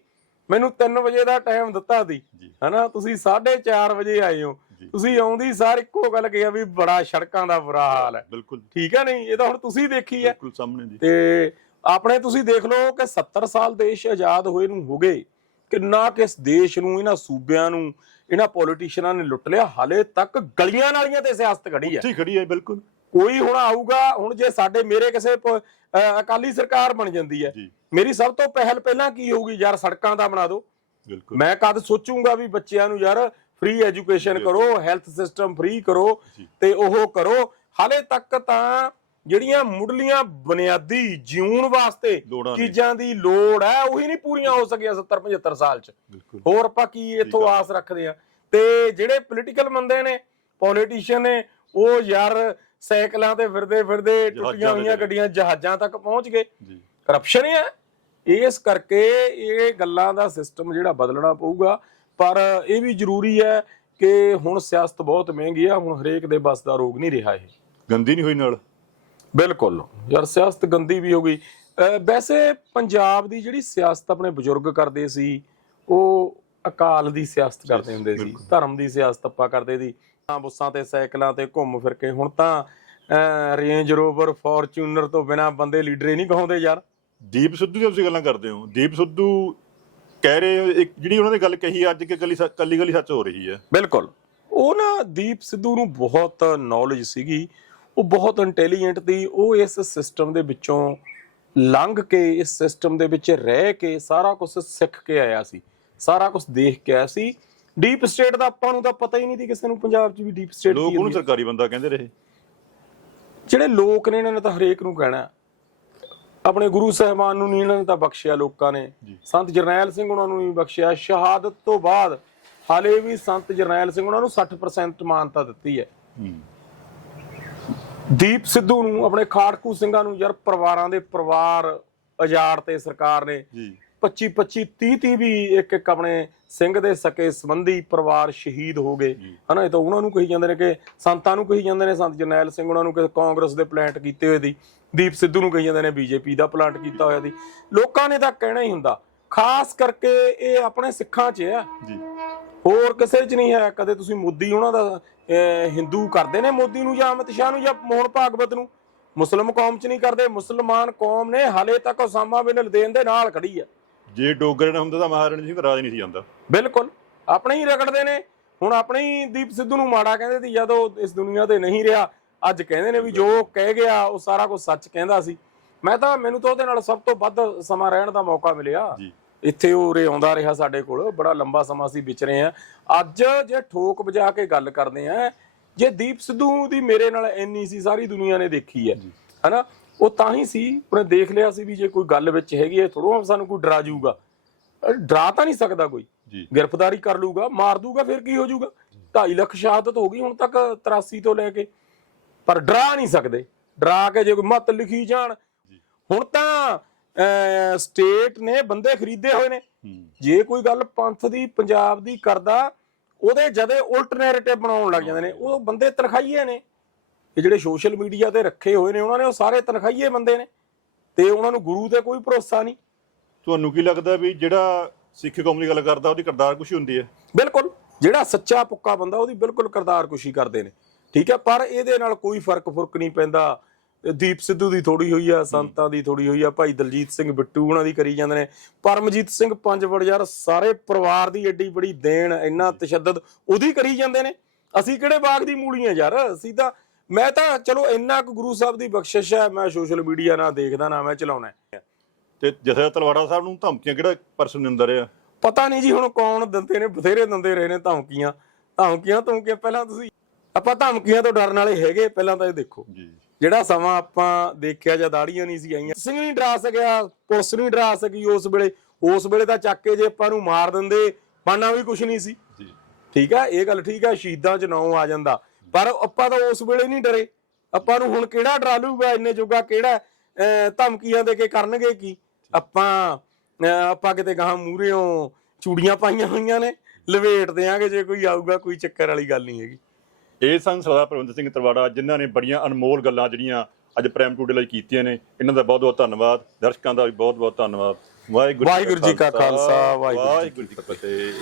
ਮੈਨੂੰ 3 ਵਜੇ ਦਾ ਟਾਈਮ ਦਿੱਤਾ ਸੀ ਹਨਾ? ਤੁਸੀਂ 4:30 ਵਜੇ ਆਏ ਹੋ। ਤੁਸੀਂ ਆਉਂਦੀ ਸਾਰ ਇੱਕੋ ਗੱਲ ਕਹੀ ਆ ਵੀ ਬੜਾ ਸੜਕਾਂ ਦਾ ਬੁਰਾ ਹਾਲ ਹੈ। ਬਿਲਕੁਲ। ਠੀਕ ਹੈ ਨਹੀਂ? ਇਹ ਤਾਂ ਹੁਣ ਤੁਸੀਂ ਦੇਖੀ ਹੈ। ਬਿਲਕੁਲ ਸਾਹਮਣੇ ਜੀ। ਤੇ ਆਪਣੇ ਤੁਸੀਂ ਦੇਖ ਲਓ ਕਿ 70 ਸਾਲ ਦੇਸ਼ ਆਜ਼ਾਦ ਹੋਏ ਨੂੰ ਹੋ ਗਏ। ਕਿੰਨਾ ਕਿਸ ਦੇਸ਼ ਨੂੰ ਇਹਨਾਂ ਸੂਬਿਆਂ ਨੂੰ ਇਹਨਾਂ ਪੋਲੀਟੀਸ਼ੀਅਨਾਂ ਨੇ ਲੁੱਟ ਲਿਆ। ਹਾਲੇ ਤੱਕ ਗਲੀਆਂ ਨਾਲੀਆਂ ਤੇ ਸਿਆਸਤ ਖੜੀ ਹੈ। ਉੱਥੇ ਹੀ ਖੜੀ ਹੈ ਬਿਲਕੁਲ। ਕੋਈ ਹੁਣ ਆਊਗਾ ਹੁਣ ਜੇ ਸਾਡੇ ਮੇਰੇ ਕਿਸੇ ਅਕਾਲੀ ਸਰਕਾਰ ਬਣ ਜਾਂਦੀ ਹੈ ਮੇਰੀ ਸਭ ਤੋਂ ਪਹਿਲ ਪਹਿਲਾਂ ਕੀ ਹੋਊਗੀ? ਯਾਰ ਸੜਕਾਂ ਦਾ ਬਣਾ ਦਿਓ। ਬਿਲਕੁਲ। ਮੈਂ ਕਦ ਸੋਚੂੰਗਾ ਵੀ ਬੱਚਿਆਂ ਨੂੰ ਯਾਰ ਫ੍ਰੀ ਐਜੂਕੇਸ਼ਨ। ਕਰੋ ਹੈਲਥ ਸਿਸਟਮ ਫ੍ਰੀ ਕਰੋ। ਤੇ ਉਹ ਕਰੋ। ਹਾਲੇ ਤੱਕ ਤਾਂ ਜਿਹੜੀਆਂ ਮੁੱਢਲੀਆਂ ਬੁਨਿਆਦੀ ਜਿਉਣ ਵਾਸਤੇ ਲੋੜਾਂ ਨੇ। ਚੀਜ਼ਾਂ ਦੀ ਲੋੜ ਹੈ ਉਹੀ ਨਹੀਂ ਪੂਰੀਆਂ ਹੋ ਸਕੀਆਂ 70 75 ਸਾਲ ਚ। ਬਿਲਕੁਲ। ਹੋਰ ਆਪਾਂ ਕੀ ਇੱਥੋਂ। ਆਸ ਰੱਖਦੇ ਆ ਤੇ ਜਿਹੜੇ ਪੋਲੀਟੀਕਲ ਬੰਦੇ ਨੇ ਪੋਲੀਟੀਸ਼ੀਅਨ ਨੇ ਉਹ ਯਾਰ ਸਾਈਕਲਾਂ ਤੇ ਫਿਰਦੇ ਫਿਰਦੇ ਟੁੱਟੀਆਂ ਜਹਾਜ਼ਾਂ ਹੋਈਆਂ ਗੱਡੀਆਂ ਜਹਾਜ਼ਾਂ ਤੱਕ ਪਹੁੰਚ ਗਏ। ਜੀ। ਕਰਪਸ਼ਨ ਹੈ ਇਸ ਕਰਕੇ ਇਹ ਗੱਲਾਂ ਦਾ ਸਿਸਟਮ ਜਿਹੜਾ ਬਦਲਣਾ ਪਊਗਾ। ਪਰ ਇਹ ਵੀ ਜ਼ਰੂਰੀ ਹੈ ਕਿ ਹੁਣ ਸਿਆਸਤ ਬਹੁਤ ਮਹਿੰਗੀ ਆ ਹੁਣ ਹਰੇਕ ਦੇ ਬਸ ਦਾ ਰੋਗ ਨਹੀਂ ਰਿਹਾ ਇਹ। ਗੰਦੀ ਨਹੀਂ ਹੋਈ ਨਾਲ? ਬਿਲਕੁਲ। ਯਾਰ ਸਿਆਸਤ ਗੰਦੀ ਵੀ ਹੋ ਗਈ। ਵੈਸੇ ਪੰਜਾਬ ਦੀ ਜਿਹੜੀ ਸਿਆਸਤ ਆਪਣੇ ਬਜ਼ੁਰਗ ਕਰਦੇ ਸੀ ਉਹ ਅਕਾਲ ਦੀ ਸਿਆਸਤ ਕਰਦੇ ਹੁੰਦੇ ਸੀ। ਧਰਮ ਦੀ ਸਿਆਸਤ ਆਪਾਂ ਕਰਦੇ ਸੀ। ਤਾਂ ਬੁੱਸਾਂ ਤੇ ਸਾਈਕਲਾਂ ਤੇ ਘੁੰਮ ਫਿਰ ਕੇ ਹੁਣ ਤਾਂ ਰੇਂਜ ਰੋਵਰ ਫੋਰਚੂਨਰ ਤੋਂ ਬਿਨਾ ਬੰਦੇ ਲੀਡਰ ਹੀ ਨਹੀਂ ਕਹਾਉਂਦੇ ਯਾਰ। ਦੀਪ ਸਿੱਧੂ ਦੀ ਤੁਸੀਂ ਗੱਲਾਂ ਕਰਦੇ ਹੋ। ਦੀਪ ਸਿੱਧੂ ਕਹਿ ਰਹੇ ਹੋ, ਇੱਕ ਜਿਹੜੀ ਉਹਨਾਂ ਨੇ ਗੱਲ ਕਹੀ ਅੱਜ ਕਿ ਕੱਲੀ ਕੱਲੀ ਕੱਲੀ ਸੱਚ ਹੋ ਰਹੀ ਹੈ। ਬਿਲਕੁਲ। ਉਹ ਨਾ ਦੀਪ ਸਿੱਧੂ ਨੂੰ ਬਹੁਤ ਨੌਲੇਜ ਸੀਗੀ। ਉਹ ਬਹੁਤ ਇੰਟੈਲੀਜੈਂਟ ਸੀ ਉਹ ਇਸ ਸਿਸਟਮ ਦੇ ਵਿੱਚੋਂ ਲੰਘ ਕੇ ਇਸ ਸਿਸਟਮ ਦੇ ਵਿੱਚ ਰਹਿ ਕੇ ਸਾਰਾ ਕੁਝ ਸਿੱਖ ਕੇ ਆਇਆ ਸੀ। ਸਾਰਾ ਕੁਝ ਦੇਖ ਕੇ ਆਇਆ ਸੀ। ਡੀਪ ਸਟੇਟ ਦਾ ਆਪਾਂ ਨੂੰ ਤਾਂ ਪਤਾ ਹੀ ਨਹੀਂ ਸੀ ਕਿਸੇ ਨੂੰ ਪੰਜਾਬ 'ਚ ਵੀ ਡੀਪ ਸਟੇਟ ਲੋਕ ਉਹਨੂੰ। ਸਰਕਾਰੀ ਬੰਦਾ ਕਹਿੰਦੇ ਰਹੇ। ਜਿਹੜੇ ਲੋਕ ਨੇ ਇਹਨਾਂ ਨੇ ਤਾਂ ਹਰੇਕ ਨੂੰ ਕਹਿਣਾ। ਆਪਣੇ ਗੁਰੂ ਸਾਹਿਬਾਨ ਨੂੰ ਨਹੀਂ ਇਹਨਾਂ ਨੇ ਤਾਂ ਬਖਸ਼ਿਆ ਲੋਕਾਂ ਨੇ। ਸੰਤ ਜਰਨੈਲ ਸਿੰਘ ਉਹਨਾਂ ਨੂੰ ਨਹੀਂ ਬਖਸ਼ਿਆ। ਸ਼ਹਾਦਤ ਤੋਂ ਬਾਅਦ ਹਾਲੇ ਵੀ ਸੰਤ ਜਰਨੈਲ ਸਿੰਘ ਉਹਨਾਂ ਨੂੰ 60% ਮਾਨਤਾ ਦਿੱਤੀ ਹੈ। ਹੂੰ। ਦੀਪ ਸਿੱਧੂ ਨੂੰ ਆਪਣੇ ਖਾੜਕੂ ਸਿੰਘਾਂ ਨੂੰ ਯਾਰ ਪਰਿਵਾਰਾਂ ਦੇ ਪਰਿਵਾਰ ਉਜਾੜ ਤੇ ਸਰਕਾਰ ਨੇ ਜੀ। 25 25 30 30 ਵੀ ਇੱਕ ਇੱਕ ਆਪਣੇ ਸਿੰਘ ਦੇ ਸਕੇ ਸੰਬੰਧੀ ਪਰਿਵਾਰ ਸ਼ਹੀਦ ਹੋ ਗਏ। ਹਨਾ ਇਹ ਤਾਂ ਉਹਨਾਂ ਨੂੰ ਕਹੀ ਜਾਂਦੇ ਨੇ ਕਿ ਸੰਤਾਂ ਨੂੰ ਕਹੀ ਜਾਂਦੇ ਨੇ ਸੰਤ ਜਰਨੈਲ ਸਿੰਘ ਉਹਨਾਂ ਨੂੰ ਕਿ ਕਾਂਗਰਸ ਦੇ ਪਲਾਂਟ ਕੀਤੇ ਹੋਏ ਦੀ ਦੀਪ ਸਿੱਧੂ ਨੂੰ ਕਹੀ ਜਾਂਦੇ ਨੇ ਬੀਜੇਪੀ ਦਾ ਪਲਾਂਟ ਕੀਤਾ ਹੋਇਆ ਦੀ। ਲੋਕਾਂ ਨੇ ਤਾਂ ਕਹਿਣਾ ਹੀ ਹੁੰਦਾ ਖਾਸ ਕਰਕੇ ਇਹ ਆਪਣੇ ਸਿੱਖਾਂ 'ਚ ਹੈ ਜੀ। ਹੋਰ ਕਿਸੇ 'ਚ ਨਹੀਂ ਹੈ ਕਦੇ ਤੁਸੀਂ ਮੋਦੀ ਉਹਨਾਂ ਦਾ ਹਿੰਦੂ ਕਰਦੇ ਨੇ ਮੋਦੀ ਨੂੰ ਜਾਂ ਅਮਿਤ ਸ਼ਾਹ ਨੂੰ ਜਾਂ ਮੋਹਨ ਭਾਗਵਤ ਨੂੰ? ਮੁਸਲਮ ਕੌਮ 'ਚ ਨਹੀਂ ਕਰਦੇ ਮੁਸਲਮਾਨ ਕੌਮ ਨੇ ਹਾਲੇ ਤੱਕ ਉਸਾਮਾ ਬਿਨ ਲਦੇਨ ਦੇ ਨਾਲ ਖੜੀ ਹੈ ਜੇ ਡੋਗਰੇ ਨਾ ਹੁੰਦਾ ਤਾਂ ਮਹਾਰਾਣੀ ਸਿੰਘ ਰਾਜ ਨਹੀਂ ਸੀ ਜਾਂਦਾ ਬਿਲਕੁਲ ਆਪਣੇ ਹੀ ਰਗੜਦੇ ਨੇ। ਹੁਣ ਆਪਣੇ ਹੀ ਦੀਪ ਸਿੱਧੂ ਨੂੰ ਮਾੜਾ ਕਹਿੰਦੇ ਸੀ ਜਦੋਂ ਇਸ ਦੁਨੀਆ ਤੇ ਨਹੀਂ ਰਿਹਾ ਅੱਜ ਕਹਿੰਦੇ ਨੇ ਵੀ ਜੋ ਕਹਿ ਗਿਆ ਉਹ ਸਾਰਾ ਕੁਝ ਸੱਚ ਕਹਿੰਦਾ ਸੀ। ਮੈਂ ਤਾਂ ਮੈਨੂੰ ਤਾਂ ਉਹਦੇ ਨਾਲ ਸਭ ਤੋਂ ਵੱਧ ਸਮਾਂ ਰਹਿਣ ਦਾ ਮੌਕਾ ਮਿਲਿਆ। ਜੀ। ਇੱਥੇ ਉਹ ਉਰੇ ਆਉਂਦਾ ਰਿਹਾ ਸਾਡੇ ਕੋਲ ਬੜਾ ਲੰਬਾ ਸਮਾਂ ਅਸੀਂ ਵਿਚਰੇ ਆ ਅੱਜ ਜੇ ਠੋਕ ਵਜਾ ਕੇ ਗੱਲ ਕਰਦੇ ਆ ਜੇ ਦੀਪ ਸਿੱਧੂ ਦੀ ਮੇਰੇ ਨਾਲ ਇੰਨੀ ਸੀ ਸਾਰੀ ਦੁਨੀਆ ਨੇ ਦੇਖੀ ਹੈ। ਹਨਾ? ਉਹ ਤਾਂ ਹੀ ਸੀ ਉਹਨੇ ਦੇਖ ਲਿਆ ਸੀ ਵੀ ਜੇ ਕੋਈ ਗੱਲ ਵਿੱਚ ਹੈਗੀ ਹੈ ਥੋੜੋ ਸਾਨੂੰ ਕੋਈ ਡਰਾ ਜਾਊਗਾ। ਡਰਾ ਤਾਂ ਨਹੀਂ ਸਕਦਾ ਕੋਈ। ਗ੍ਰਿਫਤਾਰੀ ਕਰ ਲੂਗਾ ਮਾਰ ਦੂਗਾ ਫਿਰ ਕੀ ਹੋ ਜਾਊਗਾ? 2.5 ਲੱਖ ਸ਼ਹਾਦਤ ਹੋ ਗਈ ਹੁਣ ਤੱਕ 83 ਤੋਂ ਲੈ ਕੇ। ਪਰ ਡਰਾ ਨਹੀਂ ਸਕਦੇ। ਡਰਾ ਕੇ ਜੇ ਕੋਈ ਮਤ ਲਿਖੀ ਜਾਣ। ਹੁਣ ਤਾਂ ਸਟੇਟ ਨੇ ਬੰਦੇ ਖਰੀਦੇ ਹੋਏ ਨੇ। ਜੇ ਕੋਈ ਗੱਲ ਪੰਥ ਦੀ ਪੰਜਾਬ ਦੀ ਕਰਦਾ ਉਹਦੇ ਜਦੇ ਉਲਟ ਨੈਰੇਟਿਵ ਬਣਾਉਣ ਲੱਗ ਜਾਂਦੇ ਨੇ ਉਹ ਬੰਦੇ ਤਨਖਾਹੀਏ ਨੇ। ਇਹ ਜਿਹੜੇ ਸੋਸ਼ਲ ਮੀਡੀਆ ਤੇ ਰੱਖੇ ਹੋਏ ਨੇ ਉਹਨਾਂ ਨੇ ਉਹ ਸਾਰੇ ਤਨਖਾਹੀਏ ਬੰਦੇ ਨੇ। ਤੇ ਉਹਨਾਂ ਨੂੰ ਗੁਰੂ ਤੇ ਕੋਈ ਭਰੋਸਾ ਨਹੀਂ। ਤੁਹਾਨੂੰ ਕੀ ਲੱਗਦਾ ਵੀ ਜਿਹੜਾ ਸਿੱਖ ਕੌਮ ਦੀ ਗੱਲ ਕਰਦਾ ਉਹਦੀ ਕਰਦਾਰ ਕੁਛ ਹੁੰਦੀ ਹੈ? ਬਿਲਕੁਲ। ਜਿਹੜਾ ਸੱਚਾ ਪੁੱਕਾ ਬੰਦਾ ਉਹਦੀ ਬਿਲਕੁਲ ਕਰਤਾਰ ਕੁਸ਼ੀ ਕਰਦੇ ਨੇ। ਠੀਕ ਹੈ ਪਰ ਇਹਦੇ ਨਾਲ ਕੋਈ ਫ਼ਰਕ ਫੁਰਕ ਨਹੀਂ ਪੈਂਦਾ। ਦੀਪ ਸਿੱਧੂ ਦੀ ਥੋੜੀ ਹੋਈ ਆ ਸੰਤਾਂ ਦੀ ਥੋੜੀ ਹੋਈ ਆ ਭਾਈ ਦਲਜੀਤ ਸਿੰਘ ਬਿੱਟੂ ਉਹਨਾਂ ਦੀ ਕਰੀ ਜਾਂਦੇ ਨੇ। ਪਰਮਜੀਤ ਸਿੰਘ ਪੰਜਵੜ ਯਾਰ ਸਾਰੇ ਪਰਿਵਾਰ ਦੀ ਏਡੀ ਬੜੀ ਦੇਣ ਇੰਨਾ ਤਸ਼ੱਦਦ ਉਹਦੀ ਕਰੀ ਜਾਂਦੇ ਨੇ। ਅਸੀਂ ਕਿਹੜੇ ਬਾਗ ਦੀ ਮੂਲੀਆਂ ਯਾਰ? ਅਸੀਂ ਤਾਂ ਮੈਂ ਤਾਂ ਚਲੋ ਇੰਨਾ ਕੁ ਗੁਰੂ ਸਾਹਿਬ ਦੀ ਬਖਸ਼ਿਸ਼ ਹੈ ਮੈਂ ਸੋਸ਼ਲ ਮੀਡੀਆ ਨਾ ਦੇਖਦਾ ਨਾ ਮੈਂ ਚਲਾਉਣਾ। ਤੇ ਜਥੇਦਾਰ ਤਲਵਾੜਾ ਸਾਹਿਬ ਨੂੰ ਧਮਕੀਆਂ ਕਿਹੜਾ ਪਰਸਨ ਦਿੰਦਾ ਰਿਹਾ ਪਤਾ ਨਹੀਂ ਜੀ ਹੁਣ ਕੌਣ ਦਿੰਦੇ ਨੇ ਬਥੇਰੇ ਦਿੰਦੇ ਰਹੇ ਨੇ ਧਮਕੀਆਂ। ਧਮਕੀਆਂ ਧਮਕੀਆਂ ਪਹਿਲਾਂ ਤੁਸੀਂ ਆਪਾਂ ਧਮਕੀਆਂ ਤੋਂ ਡਰਨ ਵਾਲੇ ਹੈਗੇ ਪਹਿਲਾਂ ਤਾਂ ਇਹ ਦੇਖੋ। ਜੀ। ਜਿਹੜਾ ਸਮਾਂ ਆਪਾਂ ਦੇਖਿਆ ਜਾਂ ਦਾੜੀਆਂ ਨਹੀਂ ਸੀ ਆਈਆਂ। ਸਿੰਘ ਨਹੀਂ ਡਰਾ ਸਕਿਆ ਪੁਲਿਸ ਨਹੀਂ ਡਰਾ ਸਕੀ ਉਸ ਵੇਲੇ। ਉਸ ਵੇਲੇ ਤਾਂ ਚੱਕ ਕੇ ਜੇ ਆਪਾਂ ਨੂੰ ਮਾਰ ਦਿੰਦੇ ਬਾਨਾ ਵੀ ਕੁਝ ਨਹੀਂ ਸੀ। ਜੀ। ਠੀਕ ਆ ਇਹ ਗੱਲ ਠੀਕ ਆ ਸ਼ਹੀਦਾਂ ਚ ਨਾਂ ਆ ਜਾਂਦਾ। ਪਰ ਆਪਾਂ ਤਾਂ ਉਸ ਵੇਲੇ ਨਹੀਂ ਡਰੇ। ਆਪਾਂ ਨੂੰ ਹੁਣ ਕਿਹੜਾ ਡਰਾ ਲੂਗਾ ਇੰਨੇ ਜੋਗਾ ਕਿਹੜਾ ਧਮਕੀਆਂ ਦੇ ਕੇ ਕਰਨਗੇ ਕੀ? ਆਪਾਂ ਆਪਾਂ ਕਿਤੇ ਗਾਹਾਂ ਮੂਹਰੇੋਂ ਚੂੜੀਆਂ ਪਾਈਆਂ ਹੋਈਆਂ ਨੇ। ਲਵੇਟ ਦਿਆਂਗੇ ਜੇ ਕੋਈ ਆਊਗਾ ਕੋਈ ਚੱਕਰ ਵਾਲੀ ਗੱਲ ਨਹੀਂ ਹੈਗੀ। ਇਹ ਸਨ ਸਰਦਾਰ ਪ੍ਰਵਿੰਦਰ ਸਿੰਘ ਤਲਵਾੜਾ ਜਿਨ੍ਹਾਂ ਨੇ ਬੜੀਆਂ ਅਨਮੋਲ ਗੱਲਾਂ ਜਿਹੜੀਆਂ ਅੱਜ ਪ੍ਰਾਈਮ ਟੂਡੇ ਲਈ ਕੀਤੀਆਂ ਨੇ। ਇਹਨਾਂ ਦਾ ਬਹੁਤ ਬਹੁਤ ਧੰਨਵਾਦ। ਦਰਸ਼ਕਾਂ ਦਾ ਵੀ ਬਹੁਤ ਬਹੁਤ ਧੰਨਵਾਦ। ਵਾਹਿਗੁਰੂ ਵਾਹਿਗੁਰੂ ਜੀ ਕਾ ਖਾਲਸਾ, ਵਾਹਿਗੁਰੂ ਜੀ ਕੀ ਫਤਿਹ।